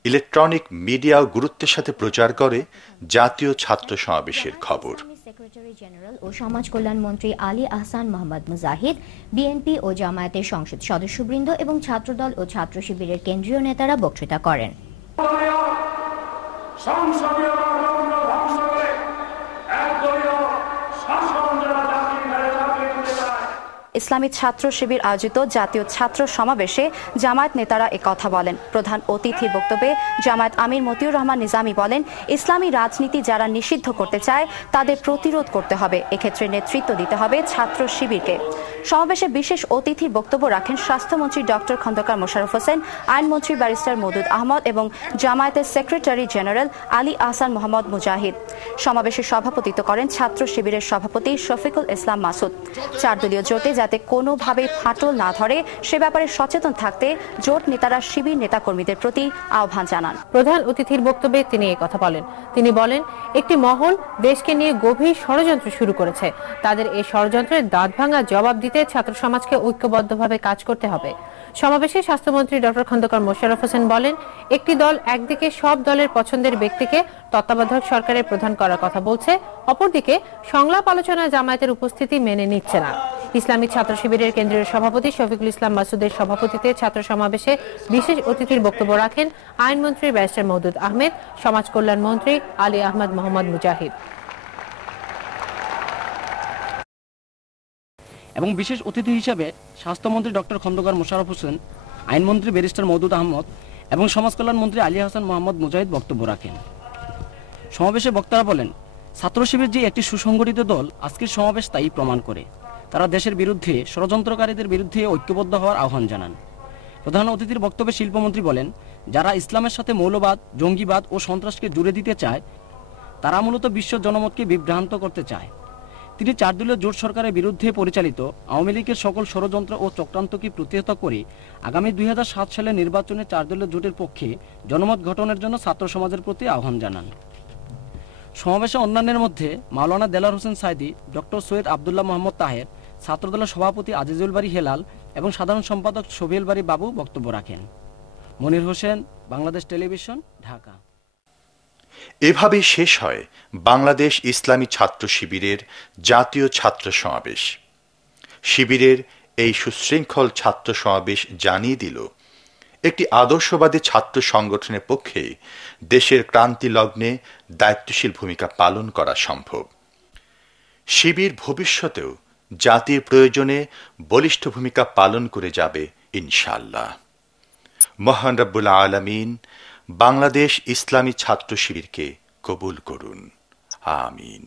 ইলেকট্রনিক মিডিয়াও গুরুত্বের সাথে প্রচার করে জাতীয় ছাত্র সমাবেশের খবর। সেক্রেটারি জেনারেল ও সমাজ কল্যাণ মন্ত্রী আলী আহসান মোহাম্মদ মুজাহিদ, বিএনপি ও জামায়াতের সংসদ সদস্যবৃন্দ এবং ছাত্রদল ও ছাত্র শিবিরের কেন্দ্রীয় নেতারা বক্তৃতা করেন। ইসলামী ছাত্র শিবির আয়োজিত জাতীয় ছাত্র সমাবেশে জামায়াত নেতারা একথা বলেন। প্রধান অতিথির বক্তব্যে জামায়াত আমির মতিউর রহমান নিজামী বলেন, ইসলামী রাজনীতি যারা নিষিদ্ধ করতে চায় তাদের প্রতিরোধ করতে হবে, এক্ষেত্রে নেতৃত্ব দিতে হবে ছাত্র শিবিরকে। সমাবেশে বিশেষ অতিথির বক্তব্য রাখেন স্বাস্থ্যমন্ত্রী ডক্টর খন্দকার মোশাররফ হোসেন, আইনমন্ত্রী ব্যারিস্টার মওদুদ আহমদ এবং জামায়াতের সেক্রেটারি জেনারেল আলী আহসান মোহাম্মদ মুজাহিদ। সমাবেশে সভাপতিত্ব করেন ছাত্র শিবিরের সভাপতি শফিকুল ইসলাম মাসুদ। 4 দলীয় জোটে যাতে কোনোভাবে ফাটল না ধরে সে ব্যাপারে সচেতন থাকতে জোট নেতারা শিবির নেতাকর্মীদের প্রতি আহ্বান জানান। প্রধান অতিথির বক্তব্যে তিনি এই কথা বলেন। তিনি বলেন, একটি মহল দেশকে নিয়ে গভীর ষড়যন্ত্র শুরু করেছে। তাদের এই ষড়যন্ত্রের দাঁতভাঙা জবাব দিতে ছাত্র সমাজকে ঐক্যবদ্ধভাবে কাজ করতে হবে। সমাবেশে স্বাস্থ্যমন্ত্রী ডক্টর খন্দকার মোশাররফ হোসেন বলেন, একটি দল একদিকে সব দলের পছন্দের ব্যক্তিকে তত্ত্বাবধায়ক সরকারের প্রধান করার কথা বলছে, অপরদিকে সংলাপ আলোচনায় জামায়াতের উপস্থিতি মেনে নিচ্ছে না। ইসলামী ছাত্র শিবিরের কেন্দ্রীয় সভাপতি শফিকুল ইসলাম মাসুদের সভাপতিত্বে ছাত্র সমাবেশে বিশেষ অতিথির বক্তব্য রাখেন আইনমন্ত্রী ব্যারিস্টার মওদুদ আহমেদ, সমাজ কল্যাণ মন্ত্রী আলী আহমদ মোহাম্মদ মুজাহিদ। এবং বিশেষ অতিথি হিসেবে স্বাস্থ্যমন্ত্রী ডক্টর খন্দকার মোশাররফ হোসেন, আইনমন্ত্রী ব্যারিস্টার মওদুদ আহমদ এবং সমাজ কল্যাণ মন্ত্রী আলী আহসান মোহাম্মদ মুজাহিদ বক্তব্য রাখেন। সমাবেশে বক্তারা বলেন, ছাত্র শিবির যে একটি সুসংগঠিত দল আজকের সমাবেশ তাই প্রমাণ করে। তারা দেশের বিরুদ্ধে ষড়যন্ত্রকারীদের বিরুদ্ধে ঐক্যবদ্ধ হওয়ার আহ্বান জানান। প্রধান অতিথির বক্তব্যে শিল্পমন্ত্রী বলেন, যারা ইসলামের সাথে মৌলবাদ, জঙ্গিবাদ ও সন্ত্রাসকে জুড়ে দিতে চায় তারা মূলত বিশ্ব জনমতকে বিভ্রান্ত করতে চায়। তিনি 4 দলীয় জোট সরকারের বিরুদ্ধে পরিচালিত আওয়ামী লীগের সকল ষড়যন্ত্র ও চক্রান্তকে প্রতিহত করে আগামী 2007 সালের নির্বাচনে 4 দলীয় জোটের পক্ষে জনমত গঠনের জন্য ছাত্র সমাজের প্রতি আহ্বান জানান। সমাবেশে অন্যান্যের মধ্যে মাওলানা দেলার হোসেন সাইদি, ডক্টর সৈয়দ আবদুল্লাহ মোহাম্মদ তাহের, ছাত্রদলের সভাপতি আজিজুল বারী হেলাল এবং সাধারণ সম্পাদক শফিউল বারী বাবু বক্তব্য রাখেন। মনির হোসেন, বাংলাদেশ টেলিভিশন, ঢাকা। এভাবেই শেষ হয় বাংলাদেশ ইসলামী ছাত্র শিবিরের জাতীয় ছাত্র সমাবেশ। শিবিরের এই সুশৃঙ্খল ছাত্র সমাবেশ জানিয়ে দিল, একটি আদর্শবাদী ছাত্র সংগঠনের পক্ষে দেশের ক্রান্তি লগ্নে দায়িত্বশীল ভূমিকা পালন করা সম্ভব। শিবির ভবিষ্যতেও জাতির প্রয়োজনে বলিষ্ঠ ভূমিকা পালন করে যাবে ইনশাআল্লাহ। মহান রব্বুল আলামিন বাংলাদেশ ইসলামী ছাত্র শিবিরকে কবুল করুন, আমিন।